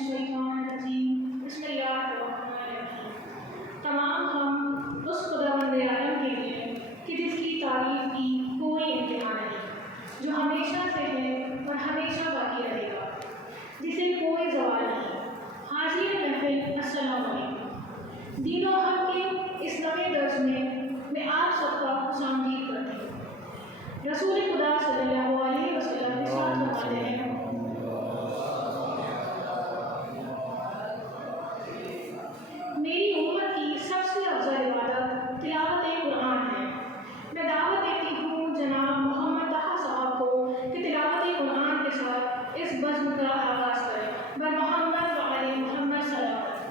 الشیطان الرجیم بسم اللہ الرحمن الرحیم۔ تمام ہم اس خداوند عالم کے لیے کہ جس کی تعریف کی کوئی انتہا نہیں، جو ہمیشہ سے ہے اور ہمیشہ باقی رہے گا، جسے کوئی زوال نہیں۔ حاضر محفل السلام علیکم۔ دین و حق کے اس نئے درس میں آپ سب کا خوش آمدید کرتے ہیں۔ رسول خدا صلی اللہ علیہ وسلم ارشاد فرماتے ہیں، میری امت کی سب سے افضل عبادت تلاوت قرآن ہے۔ میں دعوت دیتی ہوں جناب محمد طاہر صاحب کو کہ تلاوت قرآن کے ساتھ اس بزم کا آغاز کریں۔ بر محمد و علی محمد صلی اللہ علیہ وسلم۔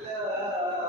لا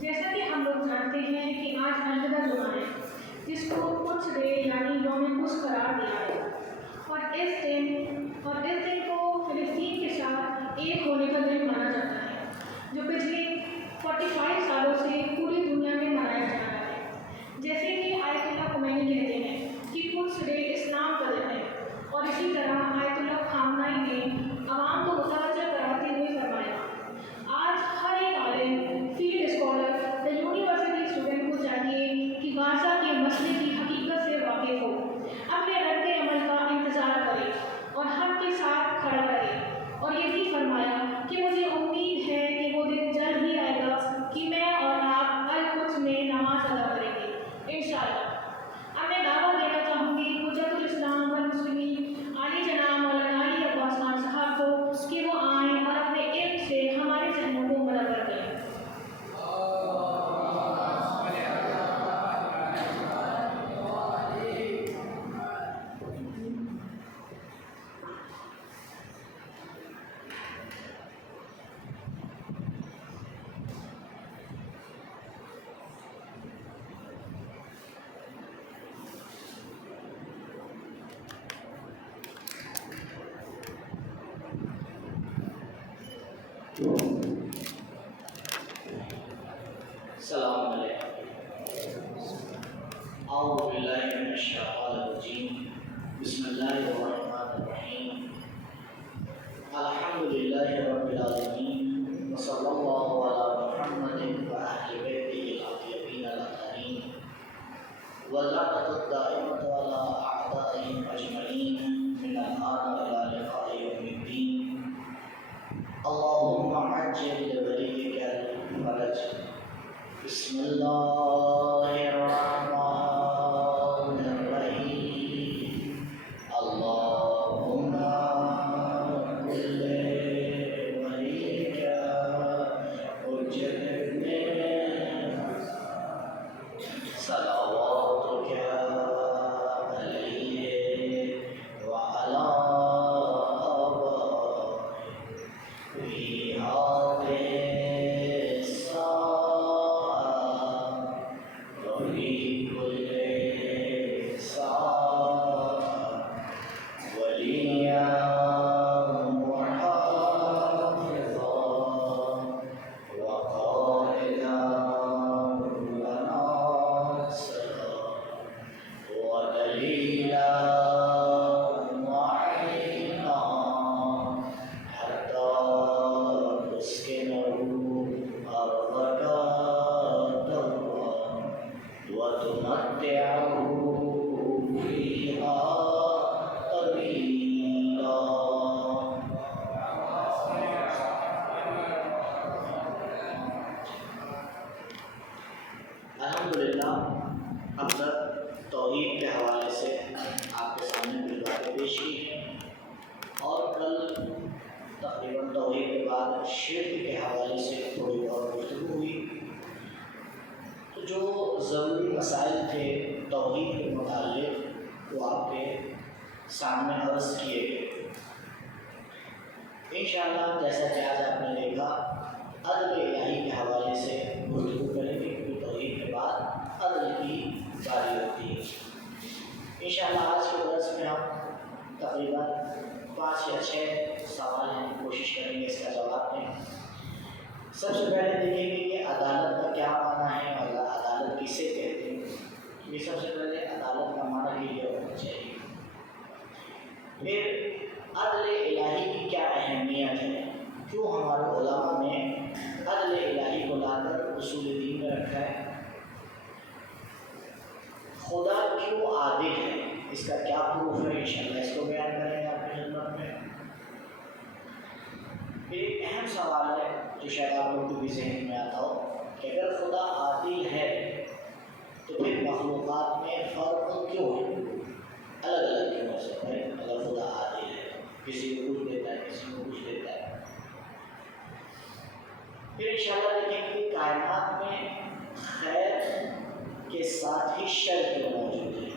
جیسا کہ ہم لوگ جانتے ہیں کہ آج الوداع جمعہ ہے، جس کو قدس ڈے یعنی یوم قدس قرار دیا ہے، اور اس دن کو فلسطین کے ساتھ ایک ہونے کا دن مانا جاتا ہے، جو پچھلے 45 سالوں سے پوری دنیا میں منایا جا رہا ہے۔ جیسے کہ آیت اللہ خمینی کہتے ہیں کہ قدس ڈے اسلام کا دن ہے، اور اسی طرح آیت اللہ خامنائی نے عوام کو متوجہ کراتے ہوئے فرمایا، آج ہر ایک عالم، فیلڈ اسکالر یا یونیورسٹی اسٹوڈنٹ کو چاہیے کہ غازہ کے مسئلے کی حقیقت سے واقف ہو، اپنے رد عمل کا انتظار کرے اور حق کے ساتھ کھڑا رہے، اور یہ بھی فرمایا کہ مجھے امید ہے کہ وہ دن جلد ہی آئے گا کہ میں اور آپ القدس میں نماز ادا کریں گے انشاءاللہ۔ اب میں دعویٰ دینا چاہوں گی حجت الاسلام والمسلمین عالی جناب مولانا علی عباس خان صاحب کو کہ وہ آئیں اور اپنے علم سے ہمارے ذہنوں کو منور کریں۔ السلام علیکم۔ اعوذ باللہ من الشیطان الرجیم، بسم اللہ الرحمن الرحیم، الحمد للہ رب العالمین، وصلی اللہ علی محمد وآل بیتہ الطیبین الطاہرین، واللعنۃ الدائمۃ علی اعدائہم اجمعین من الآن الی لقاء یوم الدین۔ اللہم عجل لولیک الفرج۔ بسم اللہ الرحمن الرحیم، اللہم کل ولیک حجت صلواتک علیہ وعلی آبائہ فی هذه الحمدللہ ہم سب توحید کے حوالے سے آپ کے سامنے کچھ باتیں پیش کی ہیں، اور کل تقریباً توحید کے بعد شرک کے حوالے سے تھوڑی اور گفتگو ہوئی، تو جو ضروری مسائل تھے توحید کے متعلق وہ آپ کے سامنے عرض کیے گئے۔ انشاءاللہ جیسا کہ آج آپ نے دیکھا عدل الہی کے حوالے سے گفتگو کریں گے، کیونکہ توحید کے بعد عدل کی باری ہوتی ہے۔ انشاءاللہ آج کے درس میں ہم تقریباً 5 یا 6 سوال ہیں، کوشش کریں گے اس کا جواب دیں۔ سب سے پہلے دیکھیں گے کہ عدالت کا کیا معنی ہے اور عدالت کسے کہتے ہیں۔ یہ سب سے پہلے عدالت کا معنی ہی یہ ہونا چاہیے۔ پھر عدل الہی کی کیا اہمیت ہے، کیوں سوال ہے جو شاید آپ لوگوں کو بھی ذہن میں آتا ہو کہ اگر خدا عادل ہے تو پھر مخلوقات میں فرق کیوں ہے؟ الگ الگ کیوں ہے سب ہے؟ اگر خدا عادل ہے کسی کو کچھ دیتا ہے کسی کو کچھ دیتا ہے. پھر انشاءاللہ دیکھیں کہ کائنات میں خیر کے ساتھ ہی شر کیوں موجود ہے.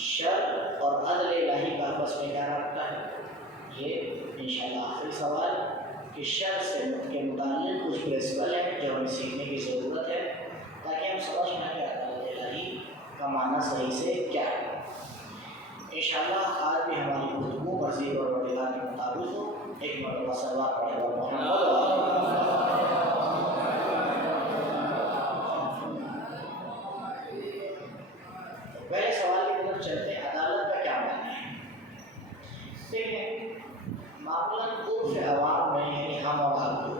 شر اور عدل الہی کا آپس میں کیا رابطہ ہے؟ یہ انشاءاللہ آخری سوال کہ شر سے کے متعلق کچھ پرنسپل ہیں جو ہمیں سیکھنے کی ضرورت ہے تاکہ ہم سمجھ پائیں کہ عدل الہی کا معنی صحیح سے کیا ہے. انشاءاللہ آج بھی ہماری گفتگو مزید اور وڈیرات کے مطابق ہو. ایک مرتبہ صلوات پڑھے اور پہلے سوال کی طرف چلتے ہیں. عدالت کا کیا معنی ہے؟ دیکھیں معمولاً عرف عوام میں یعنی ہم اور آپ کو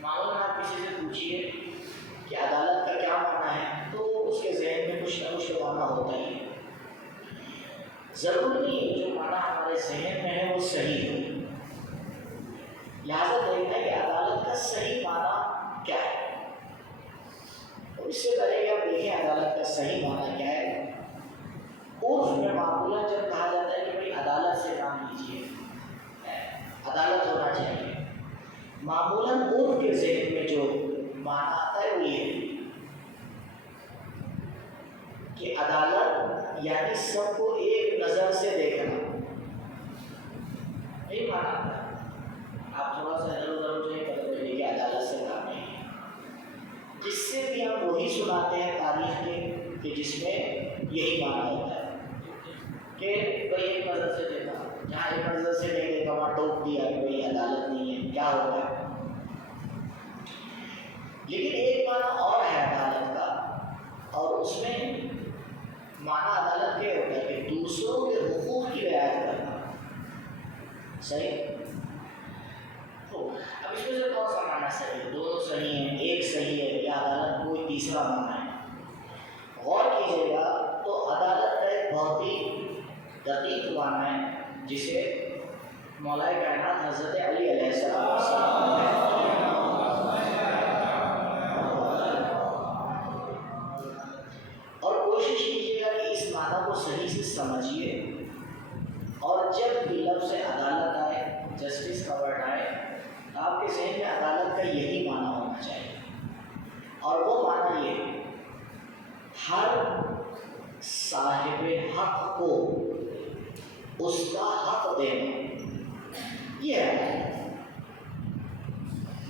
معمولاً آپ کسی سے پوچھیے کہ عدالت کا کیا معنی ہے تو اس کے ذہن میں کچھ نہ کچھ معنی ہوتا ہی ہے. ضروری نہیں جو معنی ہمارے ذہن میں ہے وہ صحیح ہے. لہٰذا دیکھنا ہے کہ عدالت کا صحیح معنی کیا ہے. اور اس سے پہلے کہ آپ دیکھیں عدالت کا صحیح معنی کیا ہے. عرف میں معمولاً جب کہا جاتا ہے کہ بھائی عدالت سے کام لیجیے عدالت ہونا چاہیے معمولاً عرف کے ذہن میں جو معنی آتا ہے وہ یہ کہ عدالت یعنی سب کو ایک نظر سے دیکھنا. یہی معنی آتا ہے. آپ تھوڑا سا ادھر ادھر ہو جائیں پتہ چلے کہ عدالت سے کام نہیں ہے. جس سے بھی ہم وہی سناتے ہیں تاریخ کے کہ جس میں یہی معنی ہوتا ہے کہ بھائی ایک نظر سے دیکھا جہاں ایک نظر سے نہیں دیکھا وہاں ٹوک دیا کہ بھائی عدالت نہیں ہے کیا ہوتا ہے. لیکن ایک معنی اور ہے عدالت کا اور اس میں معنی عدالت کے ہوتا ہے کہ دوسروں کے حقوق کی رعایت کرنا. صحیح. تو اب اس میں سے کون سا معنی صحیح ہے؟ دونوں صحیح ہیں ایک صحیح ہے یا عدالت کوئی تیسرا معنی ہے؟ غور کیجیے گا تو عدالت کا ایک بہت ہی دقیق معنی ہے جسے مولا کائنات حضرت علی علیہ السلام اور کوشش کیجیے گا کہ اس معنی کو صحیح سے سمجھیے اور جب بھی لفظ عدالت آئے جسٹس کا ورڈ آئے آپ کے ذہن میں عدالت کا یہی معنی ہونا چاہیے. اور وہ معنی یہ ہر صاحب حق کو اس کا حق دینا یہ ہے.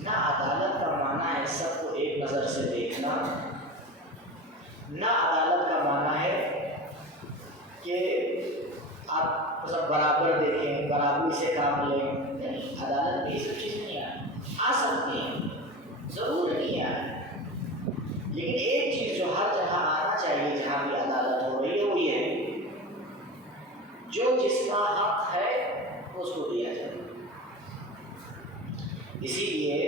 نہ عدالت کا معنی ہے سب کو ایک نظر سے دیکھنا نہ عدالت کا معنی ہے کہ آپ سب برابر دیکھیں برابری سے کام لیں. نہیں عدالت میں یہ سب چیزیں نہیں آ سکتی ہیں ضرور نہیں آ. لیکن ایک چیز جو ہر جگہ آنا چاہیے جہاں بھی عدالت ہو رہی ہے وہ یہ ہے جو جس کا حق ہے اس کو دیا جائے. اسی لیے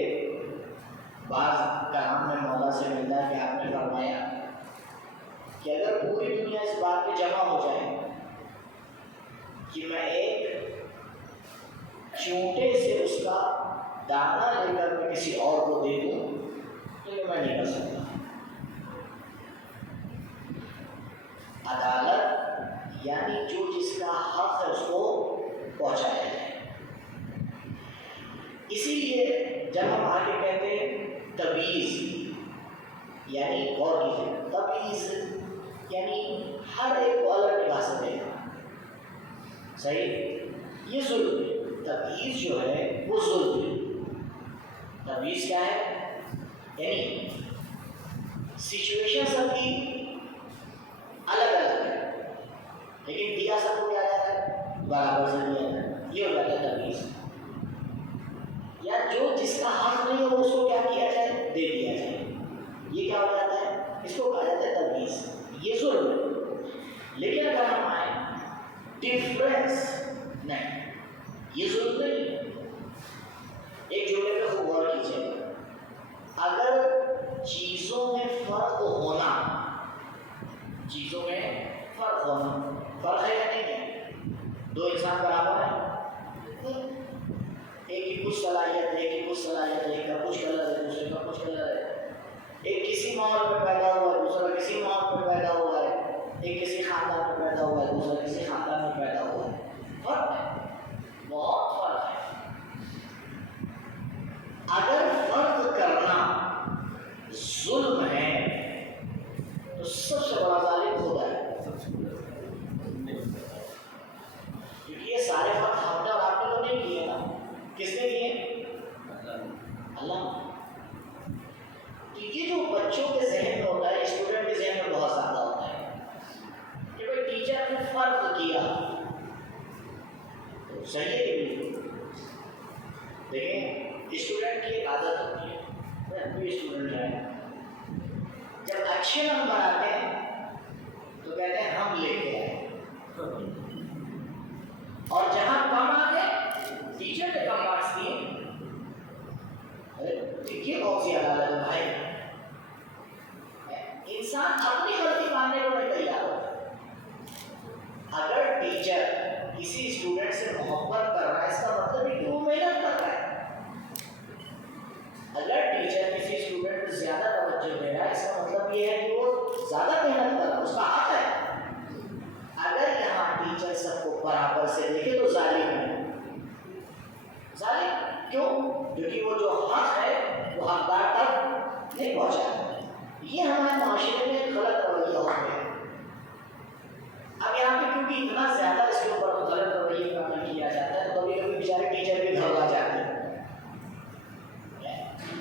بعض کلام میں مولا سے ملتا ہے کہ آپ نے فرمایا کہ اگر پوری دنیا اس بات پہ جمع ہو جائے کہ میں ایک چونٹے سے اس کا دانہ لے کر میں کسی اور کو دے دوں تو یہ میں نہیں کر سکتا. عدالت یعنی جو جس کا حق ہے اس کو پہنچایا جائے. اسی لیے جب ہم آگے کہتے ہیں تمییز یعنی غور کیجیے تمییز یعنی ہر ایک کو الگ نگاہ سے دیکھنا. صحیح یہ ظلم ہے. تمییز جو ہے وہ ظلم ہے. تمییز کیا ہے؟ یعنی سچویشن سب کی الگ الگ ہے لیکن دیا سب کو کیا جاتا ہے برابر سے دیا جاتا ہے. یہ ہو جاتا ہے تمییز. یا جو جس کا حق نہیں ہو اس کو کیا کیا جائے دے دیا جائے. یہ کیا ہو جاتا ہے اس کو کہا جاتا ہے تمییز. یہ ظلم ہے. لیکن اگر ہم آئیں ڈفرینس نہیں یہ ظلم نہیں ہے. ایک جملے پہ خوب غور کیجیے گا اگر چیزوں میں فرق ہونا چیزوں میں فرق ہونا فرق ہے یا نہیں ہے؟ دو انسان برابر ہیں صلاحیت ہے کہ کچھ صلاحیت ہے، کا کچھ کلر ہے، دوسرے کا کچھ کلر ہے، ایک کسی ماحول میں پیدا ہوا ہے، دوسرا کسی ماحول میں پیدا ہوا ہے، ایک کسی خاندان میں پیدا ہوا ہے، دوسرا کسی خاندان میں پیدا ہوا ہے. فرق ہے، بہت فرق ہے. اگر فرق کرنا ظلم ہے تو سب سے بڑا ظالم خدا ہے. کیونکہ یہ سارے فرق ہم نے اور آپ نے تو نہیں کیے نا. کس نے کیے؟ اللہ. تو یہ جو بچوں کے ذہن میں ہوتا ہے، اسٹوڈنٹ کے ذہن میں بہت زیادہ ہوتا ہے کہ بھائی ٹیچر نے فرق کیا تو صحیح ہے کہ نہیں. دیکھیں اسٹوڈنٹ کی ایک عادت ہوتی ہے، ہم بھی اسٹوڈنٹ ہیں، جب اچھے نمبر آتے ہیں تو کہتے ہیں ہم لے کے آئے، اور جہاں کم آ گئے ٹیچر نے کم مارکس دیے. یہ کون سی عدالت ہے بھائی؟ انسان اپنی غلطی ماننے کو نہیں تیار ہوتا. اگر ٹیچر کسی اسٹوڈنٹ سے محبت کر رہا ہے اس کا مطلب ہے کہ وہ محنت کر رہا ہے. اگر ٹیچر کسی اسٹوڈنٹ کو زیادہ توجہ دے رہا ہے اس کا مطلب یہ ہے کہ وہ زیادہ محنت کر رہا ہے، اس کا حق ہے. اگر یہاں ٹیچر سب کو برابر سے دیکھے تو ظالم ہے. ظالم کیوں؟ کیونکہ وہ جو حق ہے وہ حقدار تک نہیں پہنچا. یہ ہمارے معاشرے میں غلط رویہ ہو گیا. اب یہاں پہ کیونکہ اتنا زیادہ اس کے اوپر غلط رویے کا عمل کیا جاتا ہے تو کبھی کبھی بیچارے ٹیچر بھی گھبرا جاتے ہیں.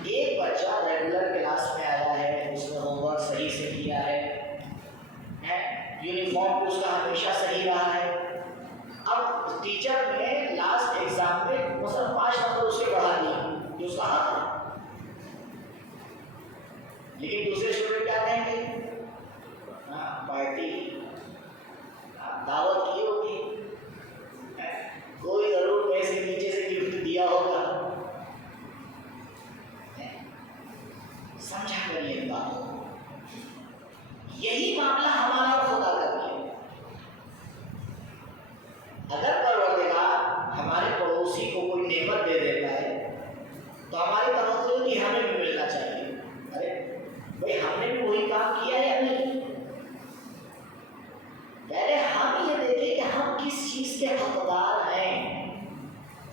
ایک بچہ ریگولر کلاس میں آیا ہے، اس نے ہوم ورک صحیح سے کیا ہے، یونیفارم اس کا ہمیشہ صحیح رہا ہے. اب ٹیچر نے لاسٹ ایگزام میں مثلا 5 نمبر اس کے بڑھا دیے جو اس کا حق ہے. لیکن دوسرے اسٹوڈنٹ کیا کہیں گے؟ پارٹی دعوت کی ہوگی، کوئی ضرور پیسے نیچے سے گفٹ دیا ہوگا. سمجھا کریے ان باتوں کو. یہی معاملہ ہمارا اور خدا کا بھی ہے. اگر پروردگار ہمارے پڑوسی کو کوئی نعمت دے دیتا ہے تو ہماری توقع ہے کہ ہمیں بھی ملنا چاہیے. ارے بھائی ہم نے بھی وہی کام کیا یا نہیں؟ پہلے ہم یہ دیکھیں کہ ہم کس چیز کے حقدار ہیں،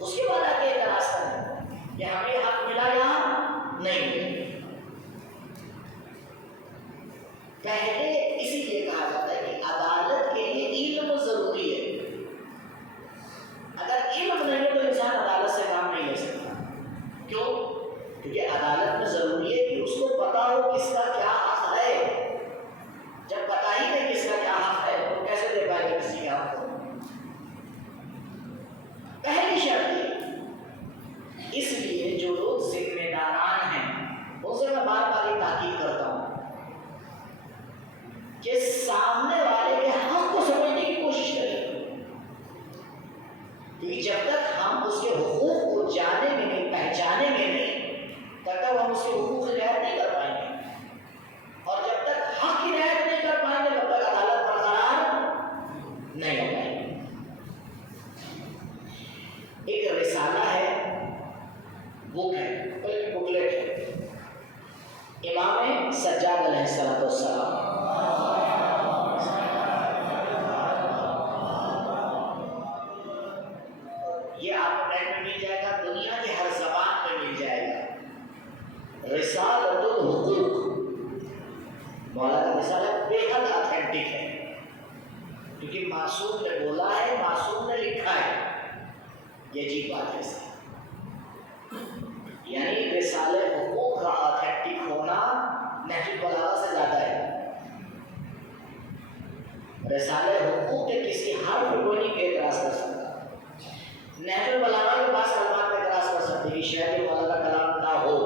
اس کے بعد آگے اعتراض کریں کہ ہمیں حق ملا یا نہیں. پہلے اسی لیے کہا جاتا ہے کہ عدالت کے لیے علم ضروری ہے. اگر علم نہیں ہے تو انسان عدالت سے کام نہیں لے سکتا. کیوں؟ کیونکہ عدالت میں ضروری ہے کہ اس کو پتا ہو کس کا کیا حق ہے. جب پتا ہی نہیں کس کا کیا حق ہے تو کیسے دے پائے گا کسی کے حق کو؟ پہلی شرط ہے. اس لیے جو لوگ ذمہ داران ہیں ان سے میں بار بار یہ تاکید کرتا ہوں کہ سامنے والے کے حق کو سمجھنے کی کوشش کریں. کیونکہ جب تک ہم اس کے حقوق کو جانیں گے نہیں، پہچانیں گے نہیں، تب تک ہم اس کے حقوق کی رعایت نہیں کر پائیں گے. اور جب تک حق کی رعایت نہیں کر پائیں گے تب تک عدالت برقرار نہیں ہو پائے گی. ایک رسالہ ہے، بک ہے، بلکہ بکلیٹ ہے، امام سجاد علیہ السلام. یہ آپ کو نیٹ میں مل جائے گا، دنیا کے ہر زبان میں مل جائے گا. رسالۃ الحقوق مولا کا رسالہ بے حد آتھینٹک ہے کیونکہ معصوم نے بولا ہے، معصوم نے لکھا ہے. یہ عجیب بات ہے. یعنی رسالہ حقوق کا آتھینٹک ہونا نہج البلاغہ سے زیادہ ہے. رسالہ حقوق کے کسی حرف کو نہیں کہ اعتراض کر سکتا. نہج البلاغہ کے پاس کلمات پہ اعتراض کر سکتے کہ شاید مولا کا کلام نہ ہو.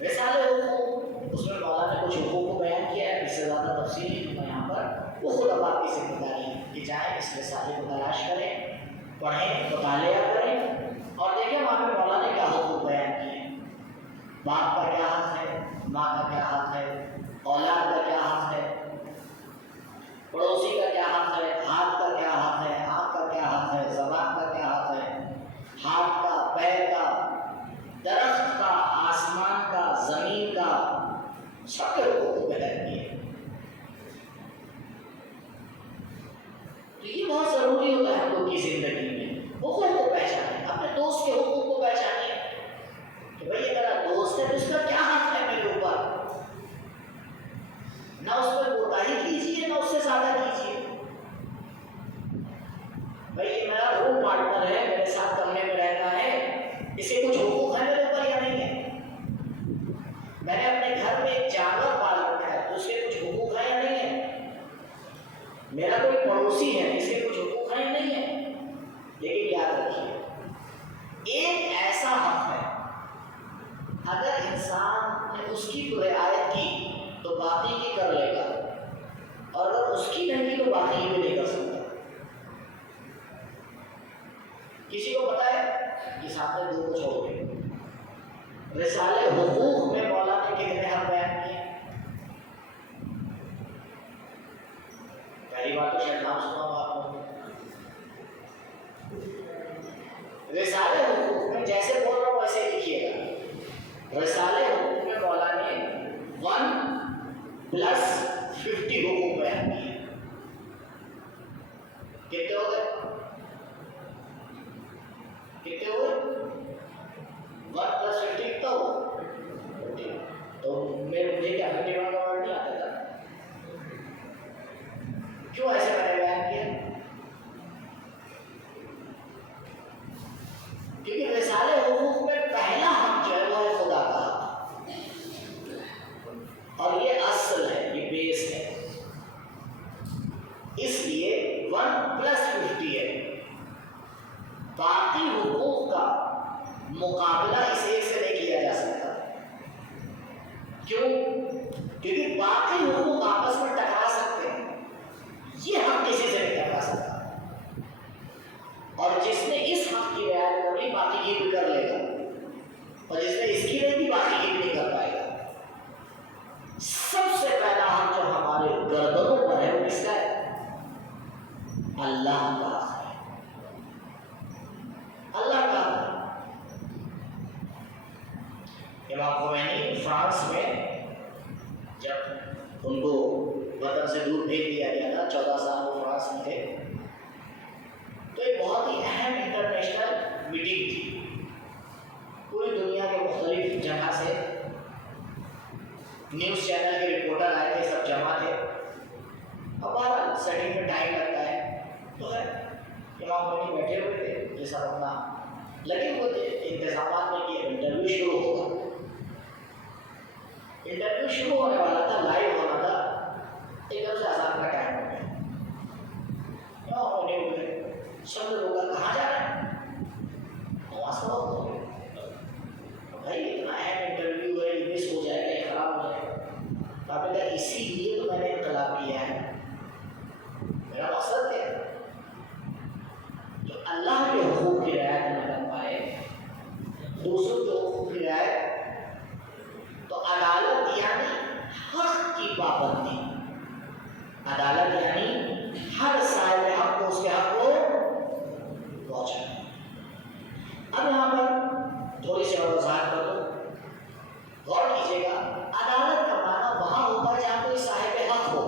رسالہ حقوق اس میں مولا نے کچھ حقوق کو بیان کیا ہے، اس سے زیادہ تفصیل نہیں دوں یہاں پر. وہ خود اب آپ کی ذمہ داری ہے کہ جائیں اس رسالے کو تلاش کریں، پڑھیں، مطالعہ کریں اور دیکھیں وہاں پہ مولا نے کیا حقوق بیان کیے. باپ کا کیا حق ہے، ماں کا کیا حق ہے، اولاد کا کیا حق ہے، پڑوسی کا کیا حق ہے، ہاتھ کا کیا حق ہے، آنکھ کا کیا حق ہے، زبان کا کیا حق ہے، سب کے حقوق کو بیان کیے. تو یہ بہت ضروری ہوتا ہے ہم لوگ کی زندگی میں. حقوق کو پہچانے, اپنے دوست کے حقوق کو پہچانے کہ بھائی یہ میرا دوست ہے تو اس کا کیا حق ہے میرے اوپر. نہ اس پر کوتاہی کیجیے نہ اس سے زیادہ کیجیے. بھائی یہ میرا روم پارٹنر ہے, میرے ساتھ کمرے میں رہتا ہے, اسے کچھ حقوق ہے میرے اوپر یا نہیں ہے. میں نے اپنے گھر میں ایک جانور پال رکھا ہے تو اس کے کچھ حقوق ہیں یا نہیں ہے. میرا کوئی پڑوسی ہے, اس کے کچھ حقوق ہیں یا نہیں ہے. لیکن یاد رکھیے ایک ایسا حق ہے اگر انسان نے اس کی رعایت کی تو باقی کی کر لے گا, اور اگر اس کی نہیں کی تو باقی بھی نہیں کر سکتا. کسی کو پتا ہے کہ سامنے دو کو چھوڑ کے رسالے حقوق میں مولا نے کتنے حق بیان کیے؟ پہلی بات تو شاید نام سنا ہوگا آپ لوگوں نے. رسالے حقوق میں جیسے بول رہا ہوں ویسے لکھیے گا. رسالے حقوق میں مولا نے 1+50 حقوق بیان کیے. کتنے ہو گئے؟ کتنے ہوئے؟ 1+50 کتنا ہوا؟ 50. تو مجھے کیا 51 کا ورڈ نہیں آتا تھا. کیوں ایسے میں نے بیان کیا؟ کیونکہ رسالے حقوق میں پہلا حق جو ہے وہ ہے خدا کا حق, اور یہ اصل ہے, یہ بیس ہے. اس لیے 1+50 ہے. باقی حقوق کا مقابلہ اس ایک سے نہیں کیا جا سکتا. کیوں؟ کیونکہ باقی حقوق آپس میں ٹکرا سکتے ہیں, یہ حق کسی سے نہیں ٹکرا سکتا. اور جس نے اس حق کی رعایت کر لی باقی کی بھی کر لے گا, اور جس نے اس کی نہیں کی باقی کی بھی نہیں کر پائے گا. سب سے پہلا حق جو ہمارے گردنوں پر ہے وہ کس کا ہے؟ اللہ کا ہے. اللہ کا ہے. امام خمینی فرانس میں جب ان کو وطن سے دور بھیج دیا گیا تھا, 14 سال وہ فرانس میں تھے, تو ایک بہت ہی اہم انٹرنیشنل میٹنگ تھی. پوری دنیا کے مختلف جگہ سے نیوز چینل کے رپورٹر آئے تھے, سب جمع تھے. اب بہرحال سیٹنگ میں ٹائم لگتا ہے, تو ہے امام خمینی بیٹھے ہوئے تھے, یہ سب اپنا لگے ہوئے تھے انتظامات میں کہ انٹرویو شروع ہوگا. انٹرویو شروع ہونے والا تھا, لائیو ہونا تھا, ایک دم سے اذان کا ٹائم ہو گیا. امام خمینی بولے سب لوگ کہاں جا رہے ہیں؟ نماز کا وقت ہو گیا. بھائی اتنا اہم انٹرویو ہے, یہ مس ہو جائے گا, یہ خراب ہو جائے گا. آپ نے کہا اسی لیے تو میں نے انقلاب کیا ہے. میرا مقصد کیا ہے؟ جو اللہ کے حقوق کی رعایت نہ کر پائے, دوسروں کے حقوق کی رعایت, تو عدالت یعنی حق کی پابندی. عدالت یعنی ہر صاحب حق کو اس کے حق کو پہنچانا. اب یہاں پر تھوڑی سی اور وضاحت کر دو, غور کیجیے گا. عدالت کا معنی وہاں ہوتا ہے جہاں کوئی صاحب حق ہو.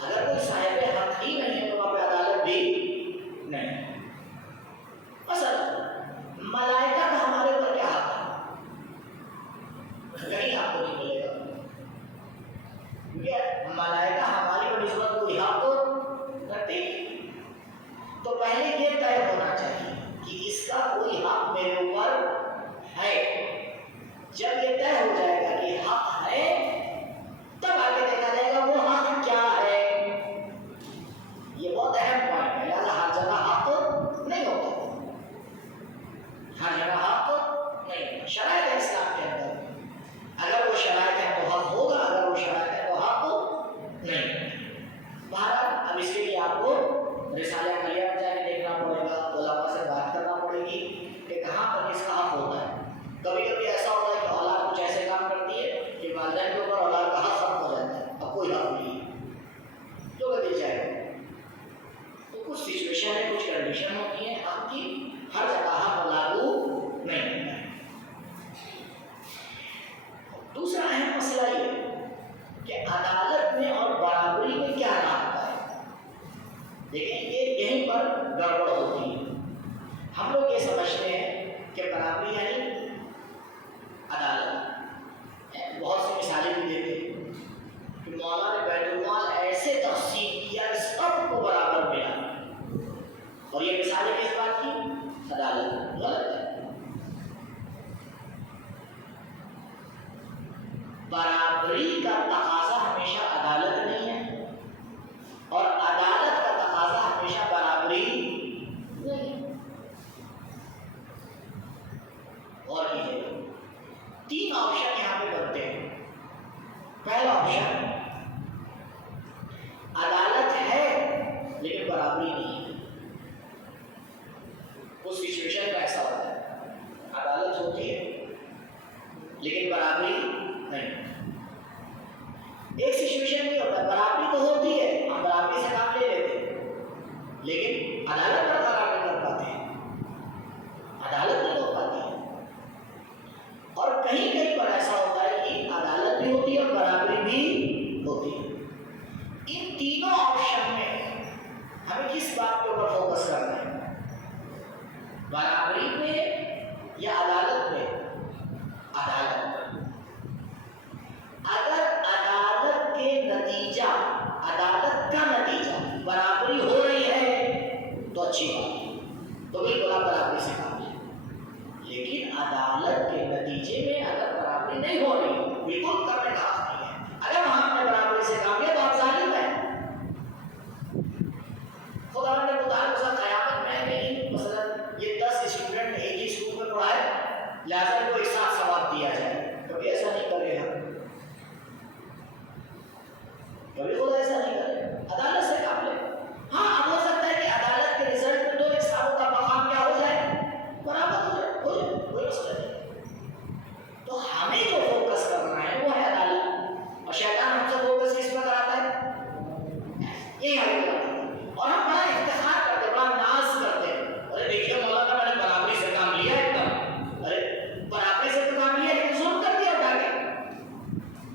اگر کوئی صاحب حق ہی نہیں ہے تو وہاں پہ عدالت بھی نہیں. مثلا ملائکہ کا ہمارے اوپر کیا حق ہے؟ کہیں آپ کو نہیں ملے گا, کیونکہ ملائکہ ہماری بنسبت کوئی حق تو رکھتے. تو پہلے یہ طے ہونا چاہیے کہ اس کا کوئی حق عدالت ہوتی ہے لیکن برابری نہیں. ایک سچویشن نہیں ہوتا, برابری تو ہوتی ہے, ہم برابری سے کام لے لیتے ہیں لیکن عدالت برقرار نہیں کر پاتے ہیں, عدالت نہیں ہو پاتی ہے. اور کہیں کہیں پر ایسا ہوتا ہے کہ عدالت بھی ہوتی ہے اور برابری بھی ہوتی ہے. ان تینوں آپشن میں ہمیں کس بات کے اوپر فوکس کرنا ہے, برابری پہ یا عدالت پہ؟ عدالت پہ. اگر عدالت کے نتیجہ, عدالت کا نتیجہ برابری ہو رہی ہے تو اچھی بات ہے, تو بالکل آپ برابری سے کام لیں. لیکن عدالت کے نتیجے میں اگر برابری نہیں ہو رہی, بالکل کرنے کا حق نہیں ہے. اگر وہاں نے برابری سے کام لیا تو آپ ظالم ہیں. خدا نے مطالعہ سے قیامت میں نہیں, مثلا یہ 10 اسٹوڈنٹ ایک ہی اسکول میں پڑھائے لہٰذا کو ایک ساتھ ثواب دیا جائے, کبھی ایسا نہیں کرے گا, کبھی خدا ایسا نہیں کرے. عدالت سے کام لے. ہاں اب ہو سکتا ہے کہ عدالت کے رزلٹ میں 2 انسانوں کا مقام کیا ہو جائے, برابر ہو جائے, کوئی مسئلہ نہیں. تو ہمیں جو فوکس کرنا ہے وہ ہے عدالت, اور شیطان ہم سے فوکس کس پر کراتا ہے, یہی ہمیں کراتا ہے. اور ہم بڑا افتخار کرتے, بڑا ناز کرتے ہیں, ارے دیکھیے مولانا میں نے برابری سے کام لیا ایک دم, ارے برابری سے تو کام لیا لیکن ظلم کر دیا اٹھا کے,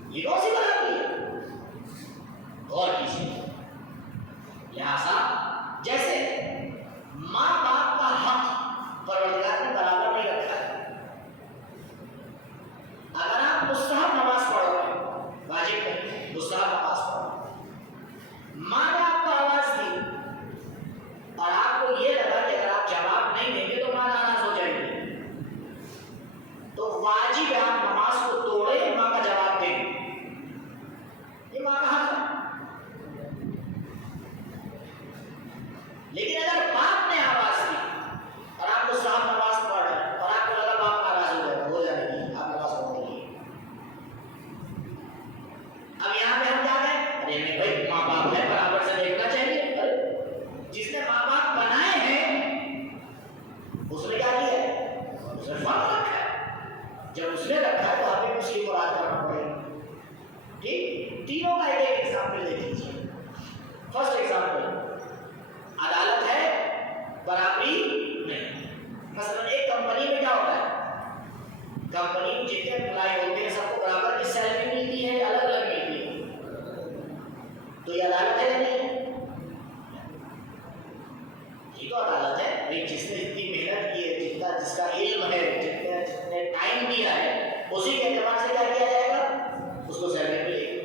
یہ کون سی برابری ہے؟ غور کیجیے. لہٰذا جیسے ماں باپ کا حق پروردگار نے برابر نہیں رکھا ہے. اگر آپ مستحب نماز پڑھو گے, واجب نہیں, مستحب نماز پڑھو, ماں نے آپ کو آواز دی اور آپ کو یہ لگا کہ اگر آپ جواب نہیں دیں گے تو ماں ناراض ہو جائے گی, تو واجب ہے آپ نماز کو توڑے, ماں کا جواب دیں. یہ ماں کا حق ہے. لیکن اگر باپ نے آواز دی اور آپ کو صاحب نماز پڑھ رہے ہیں اور آپ کو لگا باپ ناراض ہو جائے گا, ہو جائے گی, آپ نماز پڑھنے کے لیے. اب یہاں پہ ہم کیا کہیں, ارے نہیں بھائی ماں باپ ہے, برابر سے دیکھنا چاہیے. جس نے ماں باپ بنائے ہیں اس نے کیا کیا ہے, اس نے فرق رکھا ہے. جب اس نے رکھا ہے تو ہمیں اس کی مراد کرنا پڑے گا. ٹھیک, تینوں کا ایک ایگزامپل دیکھ لیجیے. فرسٹ ایگزامپل, عدالت ہے, برابری نہیں. مثلا ایک کمپنی میں کیا ہوتا ہے, کمپنی میں جتنے امپلائی ہوتے ہیں سب کو برابر کی سیلری ملتی ہے, الگ الگ ملتی ہے, تو یہ عدالت ہے یا نہیں؟ یہ تو عدالت ہے. جس نے جتنی محنت کی ہے, جس کا علم ہے, جتنے ٹائم دیا ہے, اسی کے اعتبار سے کیا کیا جائے گا, اس کو سیلری ملے گی,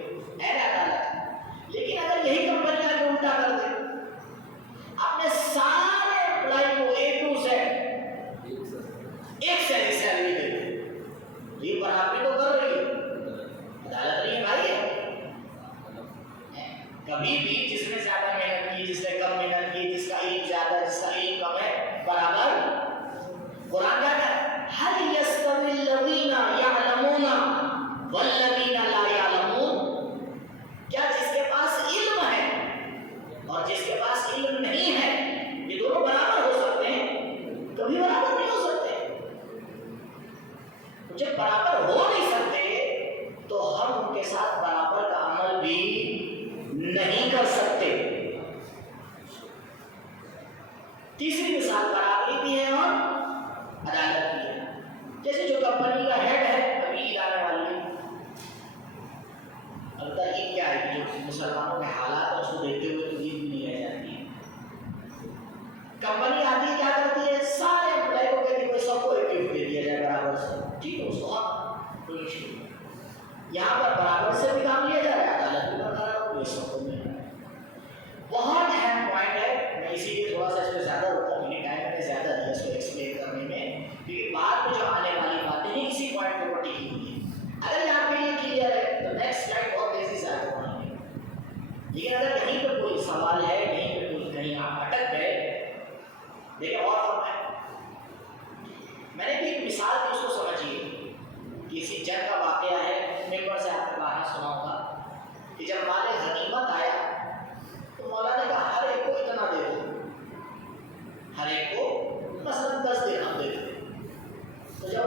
ہے نا عدالت. لیکن اگر یہی کمپنی آگے الٹا کر دے, اپنے سارے امپلائی کو A to Z ایک سیلری دے دے, تو یہ برابری تو کر رہی ہے, عدالت نہیں ہے بھائی. کبھی بھی جس نے زیادہ محنت کی, جس نے کم محنت کی, جس کا علم زیادہ ہے, جس کا علم کم ہے, برابر. قرآن کیا کہتا ہے, هل يستوي الذين يعلمون والذين لا يعلمون, کیا جس کے پاس علم ہے اور جس کے پاس علم نہیں ہے یہ دونوں برابر ہو سکتے ہیں؟ کبھی برابر نہیں ہو سکتے. جب برابر ہو نہیں سکتے تو ہم ان کے ساتھ برابر کا عمل بھی نہیں کر سکتے. تیسری مثال برابری بھی ہے اور عدالت بھی ہے. جیسے جو کمپنی کا ہیڈ ہے, ابھی عید آنے والی ہے, البتہ عید کیا ہے, جو مسلمانوں کے حالات اس کو دیکھتے ہوئے تو عید بھی نہیں رہ جاتی ہے. کمپنی آتی ہے, کیا کرتی ہے, سارے امپلائی کو کہتی ہے سب کو ایک گفٹ دے دیا جائے برابر سے, ٹھیک ہے, اس کو حق, کوئی ایشو نہیں. یہاں پر برابر سے بھی کام لیا جا رہا ہے, عدالت بھی برقرار ہو گئی, سب کو مل رہا ہے. بہت اہم پوائنٹ ہے, میں اسی لیے تھوڑا سا اس پہ زیادہ ہوتا ہوں, ٹائم میں نے زیادہ دیا اس کو ایکسپلین کرنے میں, کیونکہ بعد میں جو آنے والی باتیں ہیں اسی پوائنٹ پہ وہ ٹکی ہوئی ہیں. اگر یہاں پہ یہ کلیئر ہے تو نیکسٹ سلائڈ بہت تیزی سے آگے بڑھیں گے. لیکن اگر کہیں پہ کوئی سوال ہے, کہیں پہ کوئی کہیں آپ اٹک گئے, دیکھیں اور فرمائیں. میں نے بھی ایک مثال دی, اس کو سمجھیے. کسی جنگ کا واقعہ ہے, ممبر سے آپ نے کہا سنا ہوگا کہ جب مال غنیمت آیا تو مولا نے کہا ہر ایک کو اتنا دے دو, ہر ایک کو مثلا 10 درہم دے دو. تو جب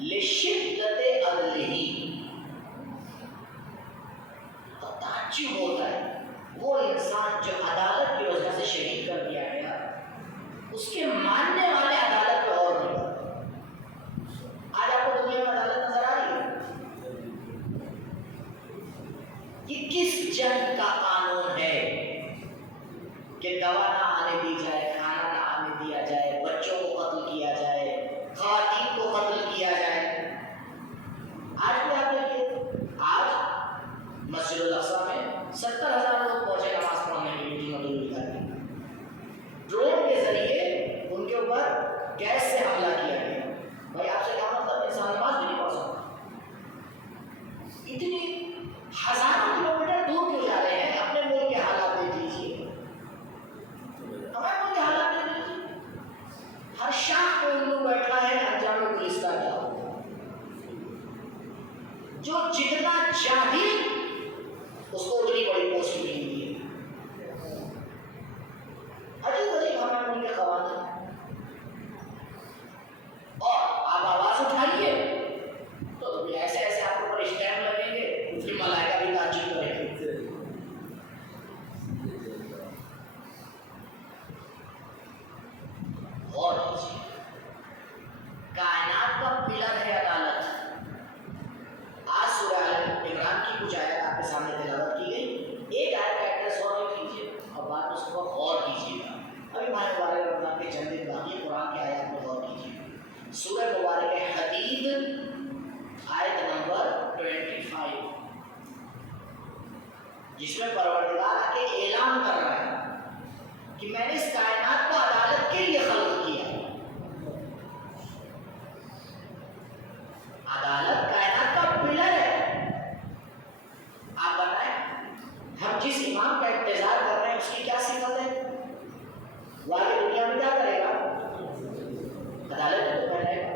لشدت عدلہ، اور تعجب ہوتا ہے وہ انسان جو عدالت کی وجہ سے شہید کر دیا گیا، اس کے ماننے والے عدالت پہ اور نہیں کرتے۔ آج آپ کو دنیا میں عدالت نظر آ رہی ہے؟ یہ کس جنگ کا قانون ہے کہ دوا نہ آنے دی جائے، کھانا نہ آنے دیا جائے، بچوں کو قتل کیا جائے، خواتین کو قتل کیا جائے؟ آج بھی آپ دیکھیے، آج مسجد الاقصیٰ میں 70,000 لوگ پہنچے نماز پڑھنے کے لیے جمعۃ الوداع کی۔ ڈرون کے ذریعے ان کے اوپر گیس سے حملہ کیا گیا۔ بھائی آپ سے کیا مطلب، انسان نماز بھی نہیں پڑھ سکتا؟ اتنی ہزاروں کلومیٹر دور کیوں جا رہے ہیں؟ اپنے ملک کے حالات دیکھ لیجیے، ہمارے ملک کے حالات دیکھ لیجیے، ہر شاخ پہ الو بیٹھا ہے، انجام گلستہ کیا ہوگا؟ جو جتنا چاہیے اس کو اتنی بڑی پوسٹ ملی ہوئی ہے۔ عجیب عجیب ہمارے ملک کے قوانین، اور آپ آواز اٹھائیے تو ایسے ایسے آپ کو اسٹیمپ لگیں گے، پھر ملائکہ بھی تعجب کریں گے۔ غور کیجیے، کائنات کا پلر ہے عدالت۔ آج سورہ عمران کی کچھ آیات آپ کے سامنے تلاوت کی گئی، ایک آیت کا ایڈریس غور کیجیے اور بعد اس کو غور کیجیے گا۔ ابھی ماہ مبارک رمضان کے چند دن باقی، قرآن کی آیات میں غور کیجیے۔ سورہ مبارک حدید آیت نمبر 25، جس میں پروردگار آ کے اعلان کر رہا ہے کہ میں نے اس کائنات کو عدالت کے لیے خلق کیا۔ عدالت کائنات کا پلر ہے۔ آپ بتائیں، ہم جس امام کا انتظار کر رہے ہیں اس کی کیا صفت ہے؟ وہ آگے دنیا میں کیا کرے گا؟ عدالت کو کرے گا۔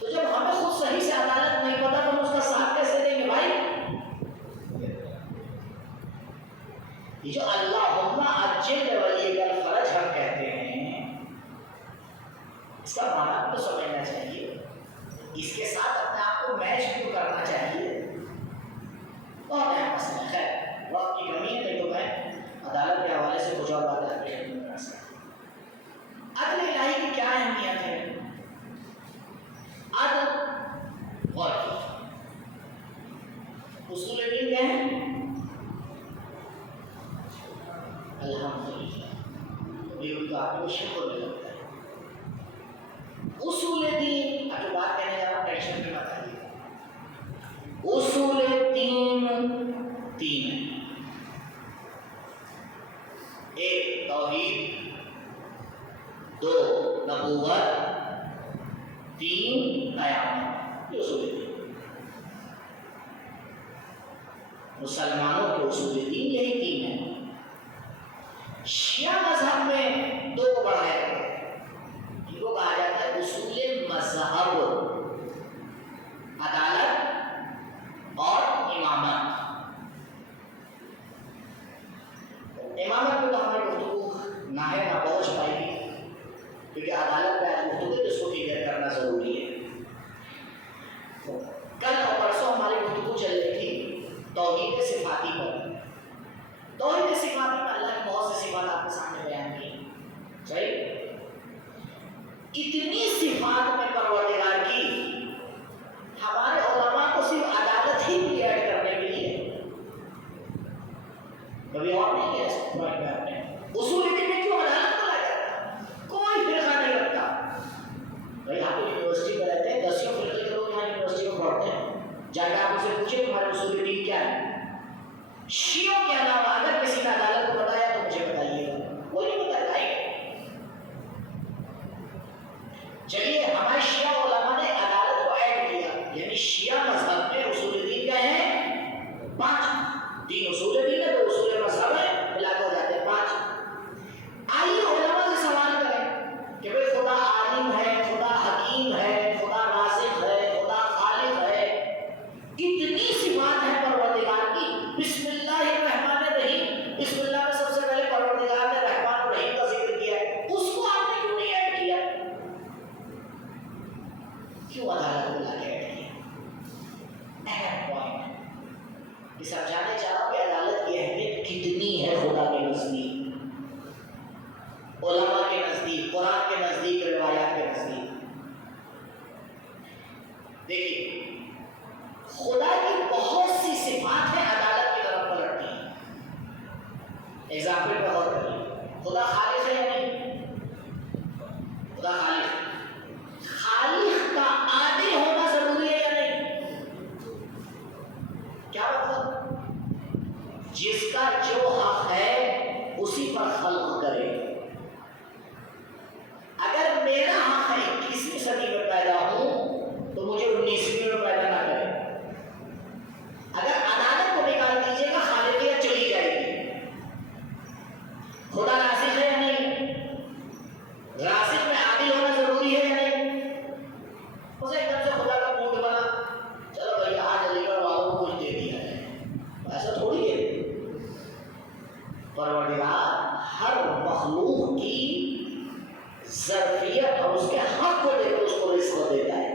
تو جب ہمیں خود صحیح سے عدالت نہیں پتا تو ہم اس کا ساتھ کیسے دیں گے بھائی؟ یہ جو اللہم عجل ولی الفرج ہم کہتے ہیں، اس کا معنی تو سمجھنا چاہیے، اس کے ساتھ اپنے آپ کو میچ کیوں کرنا چاہیے؟ بہت اہم مسئلہ ہے، وقت کی کمی ہے، نہیں تو میں عدالت کے حوالے سے کچھ اور باتیں آپ کے علم میں کر سکتا ہوں۔ عدل الہی کی کیا اہمیت ہے؟ عدل غور کیجیے، اصول دین کیا ہے؟ الحمدللہ، یہ ان کا آپ کو شکر مل لگتا ہے۔ اصول دین، آپ جو بات کہنے جا رہا ہوں ٹینشن میں مت آئیے۔ اصول دین تین ہیں، ایک توحید، دو نبوت، تین قیامت۔ یہ اصول دین، مسلمانوں کے اصول دین یہی تین ہیں۔ شیعہ مذہب میں دو بڑا ہے، ان کو کہا جاتا ہے اصول مذہب، عدالت اور امامت۔ امامت میں تو ہماری گفتگو نہ ہے نہ پہنچ پائے گی، کیونکہ عدالت پہ آج گفتگو ہے، اس کو کلیئر کرنا ضروری ہے۔ کل اور پرسوں ہماری گفتگو چل رہی تھی توحید صفاتی پر۔ توحید صفاتی میں اللہ کی بہت سی صفات آپ کے سامنے بیان کی، صحیح؟ اتنی صفات میں پروردگار کی، ہمارے علماء کو صرف عدالت ہی کی ایڈ کرنے کے لیے کبھی اور نہیں کیا اس پوائنٹ میں آپ نے اصول دین میں کیوں عدالت کو لایا جاتا؟ کوئی فرقہ نہیں رکھتا۔ بھائی آپ یونیورسٹی میں رہتے ہیں، 10 فرقے کے لوگ یہاں یونیورسٹی میں پڑھتے ہیں، جا کے آپ ان سے پوچھیں تمہارے اصول دین کیا ہے؟ شیعوں کے علاوہ اگر کسی نے عدالت کو بتایا تو مجھے بتائیے گا، وہ نہیں بتاتا ہے۔ چلیے ہمارے شیعہ علماء نے عدالت کو ایڈ کیا، یعنی شیعہ مذہب میں اصول دین کیا ہے؟ 5۔ 3 اصول دین ہے، 2 اصول مذہب ہے، ملا کے ہو جاتے ہیں 5۔ آئیے علماء سے سوال کریں کہ بھئی خدا عالم ہے، خدا حکیم ہے، خدا رازق ہے، خدا خالق ہے، اتنی صفات ہیں پروردگار کی۔ بسم اللہ الرحمن الرحیم، بسم اللہ میں سب سے پہلے پروردگار نے رحمان اور رحیم کا ذکر کیا ہے، اس کو آپ نے کیوں نہیں ایڈ کیا؟ خدا خالق، خالق کا عادل ہونا ضروری ہے یا نہیں؟ کیا مطلب؟ جس کا جو حق ہے اسی پر خلق کرے. اگر میرا حق ہے 21ویں صدی میں پیدا ہوں تو مجھے 19ویں میں پیدا نہ کرے. اگر عدالت کو نکال دیجیے گا خالقیت چلی جائے گی. خدا رازق ہے یا نہیں؟ رازق میں عادل ہونا ضروری ہے یا نہیں؟ اسے ایک دم سے خدا کا موڈ بنا، چلو بھائی آج علی گڑھ والوں کو کچھ دے دیا ہے، ایسا تھوڑی ہے. پروردگار ہر مخلوق کی ظرفیت اور اس کے حق کو لے کر اس کو رزق دیتا ہے.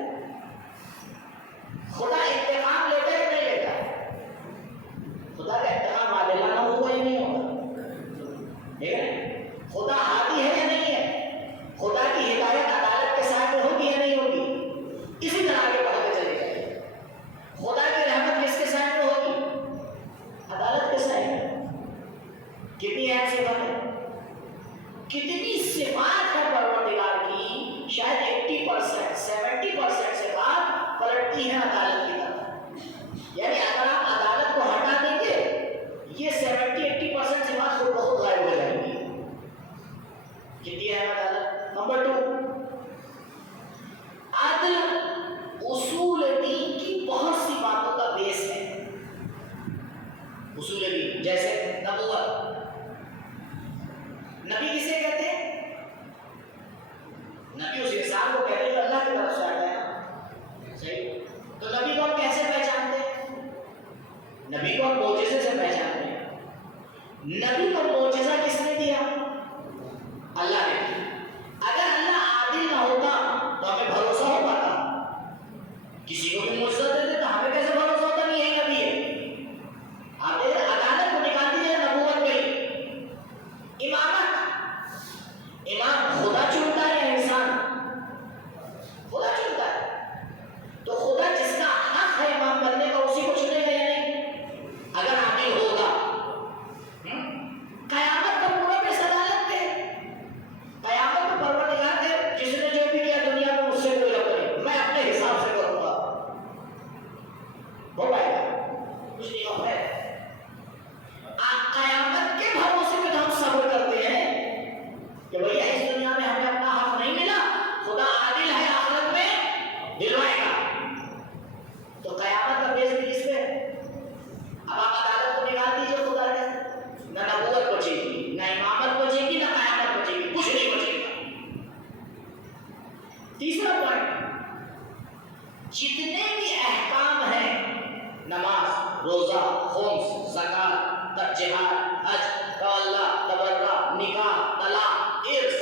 خدا انتقام لیتا ہے کہ نہیں لیتا؟ خدا کا انتقام عادلانہ ہوگا یا نہیں ہوگا؟ ٹھیک ہے. خدا ہادی ہے یا نہیں ہے؟ خدا کی ہدایت عدالت کے ساتھ میں ہوگی یا نہیں ہوگی؟ اسی طرح آگے بڑھتے چلے جائیں. خدا کی رحمت کس کے ساتھ میں ہوگی؟ عدالت کے ساتھ میں. کتنی اہم صفات ہے، کتنی صفات ہے پروردگار کی. شاید 80% 70% صفات پلٹتی ہیں عدالت کی طرف. یعنی اگر آپ عدالت کو ہٹا دیں گے یہ 70-80% صفات کو بہت غائب ہو جائیں گی. کتنی ہے عدالت؟ نمبر 2، عدل اصول دین کی بہت سی باتوں کا بیس ہے. اصول دین جیسے نبوت. نبی کسے کہتے ہیں؟ نبی اس انسان کو کہتے ہیں جو اللہ کی طرف سے آتا ہے. صحیح. تو نبی کو ہم کیسے پہچانتے ہیں؟ نبی کو ہم معجزے سے پہچانتے ہیں. نبی کو معجزہ کس نے دیا؟ اللہ نے دیا. اگر اللہ عادل نہ ہوتا تو ہمیں بھروسہ ہو پاتا؟ کسی کو بھی معجزہ دے دے تو ہمیں کیسے بھروسہ ہوتا نہیں ہے نبی ہے؟ آپ دیکھیں عدالت کو نکال دیجیے، نبوت گئی. امامت، امام خدا چنتا ہے یا انسان؟ خدا چنتا ہے. تو خدا جس کا حق ہے امام بننے کا اسی کو چنے گا یا نہیں؟ اگر عادل ہوگا. قیامت کا پورا پیش عدالت پہ. قیامت میں پروردگار ہے جس نے جو بھی کیا دنیا میں مجھ سے کوئی نہ کرے، میں اپنے حساب سے کروں گا. ہو پائے گا؟ کچھ نہیں ہو پائے. قیامت کے بھروسے پہ ہم صبر کرتے ہیں کہ بھئی اس دنیا میں ہمیں اپنا حق نہیں ملا، خدا عادل ہے، آخرت میں دلوائے گا. تو قیامت کا بیس بھی کس پہ؟ اب آپ عدالت کو نکال دیجیے، خدا نے نہ نبوت بچے گی، نہ امامت بچے گی، نہ قیامت بچے گی، کچھ نہیں بچے گا. تیسرا پوائنٹ، جتنے بھی احکام ہیں، نماز، روزہ، خمس، زکات، جہاد، حج، تولا، تبرع، نکاح، طلاق، ارث،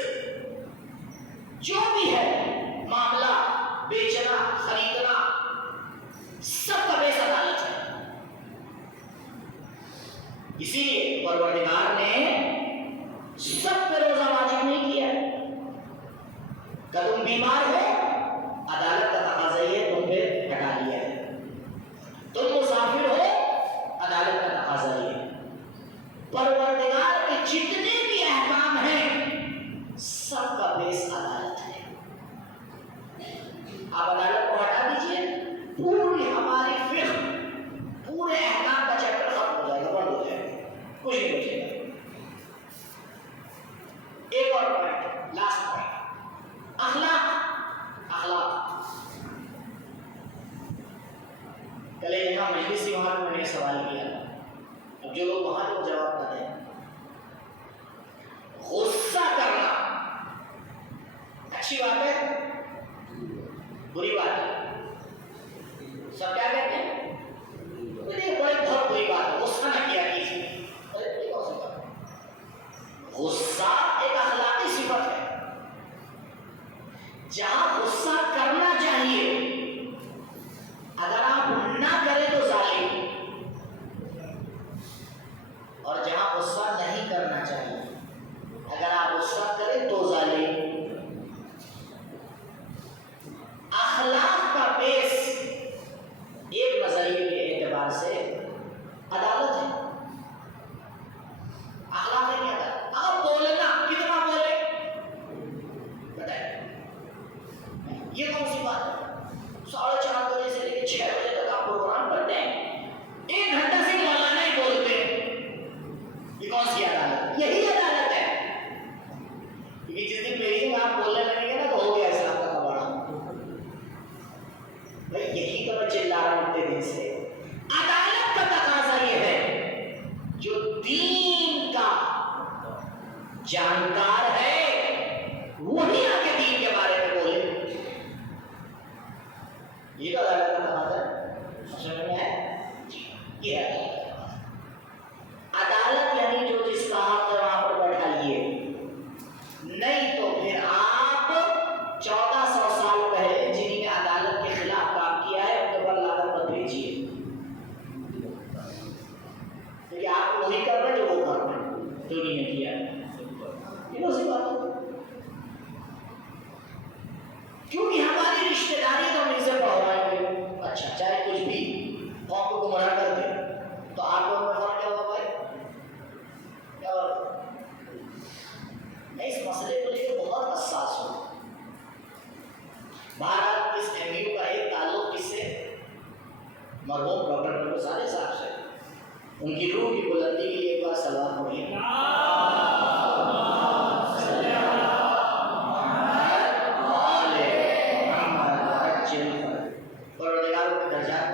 جو بھی ہے معاملہ، بیچنا، خریدنا، سب کا بیس عدالت ہے. اسی لیے پروردگار نے سب پہ روزہ واجب نہیں کیا. کہ تم بیمار ہو، عدالت کا تقاضا یہ ہے تم پہ ہٹا لیا ہے. تم مسافر ہو، عدالت کا تقاضا یہ ہے. پروردگار کے جتنے بھی احکام ہیں سب کا بیس عدالت ہے. آپ عدالت کو ہٹا دیجئے، پوری ہماری فقہ، پورے احکام کا چیپٹر ختم ہو جائے گا، بند ہو جائے گا، کچھ نہیں بچے گا. ایک اور پوائنٹ، لاسٹ پوائنٹ، اخلاق. اخلاق کل یہاں مجلس وہاں میں نے سوال کیا تھا. اب جو لوگ وہاں تو جواب نہ دیں. غصہ کرنا اچھی بات ہے، بری بات ہے؟ سب کیا کہتے ہیں؟ بہت بری بات ہے، غصہ نہ کیا کیجیے. غصہ ایک اخلاقی صفت ہے. جہاں غصہ کرنا چاہیے اگر آپ نہ کریں تو ظالم، اور جہاں غصہ نہیں کرنا چاہیے اگر آپ غصہ کریں تو ظالم. اخلاق کا بیس ایک نظریے کے اعتبار سے عدالت ہے. اخلاق نہیں عدالت. آپ بولنا کتنا بولے بتائیں، یہ کون سی بات ہے؟ 4:30 بجے سے لے کے 6 بجے تک آپ پروگرام کرتے ہیں، 1 گھنٹہ سے مولانا ہی بولتے ہیں، یہ کون سی عدالت؟ یہی عدالت ہے، کیونکہ جس دن میری جگہ آپ بولنے لگیں گے نا تو ہو گیا اسلام کا کباڑا۔ بھائی یہی تو میں چلا رہا ہوں اتنے دن سے، عدالت کا تقاضا یہ ہے جو دین کا جانکار ہے وہی آ کے دین کے بارے میں بولے، یہ تو عدالت کا تقاضا ہے، سمجھ میں ہے؟ یہ ہے عدالت، یعنی جو جس کا حق ہے وہاں پر بیٹھائیے، نہیں تو پھر آپ 1400 سال پہلے جنہوں نے عدالت کے خلاف کام کیا ہے ان کے پر لاگت مت بھیجیے، کیونکہ آپ وہی کر رہے جو وہ کر رہے جو نہیں نے کیا، یہ اسی بات ہے، کیونکہ ہماری رشتے داری تو ہم ان سے پڑھوائیں گے، اچھا چاہے کچھ بھی قوم کو گمراہ کر دیں تو آپ لوگوں میں فرق کیا ہوگا بھائی؟ کیا ہوگا؟ میں اس مسئلے کو لے کے بہت حساس ہوں۔ بہرحال اس ایم یو کا ایک تعلق کس سے؟ مرحوم ڈاکٹر نور صالح صاحب سے، ان کی روح کی بلندی کے لیے ایک بار سلام پڑھیے۔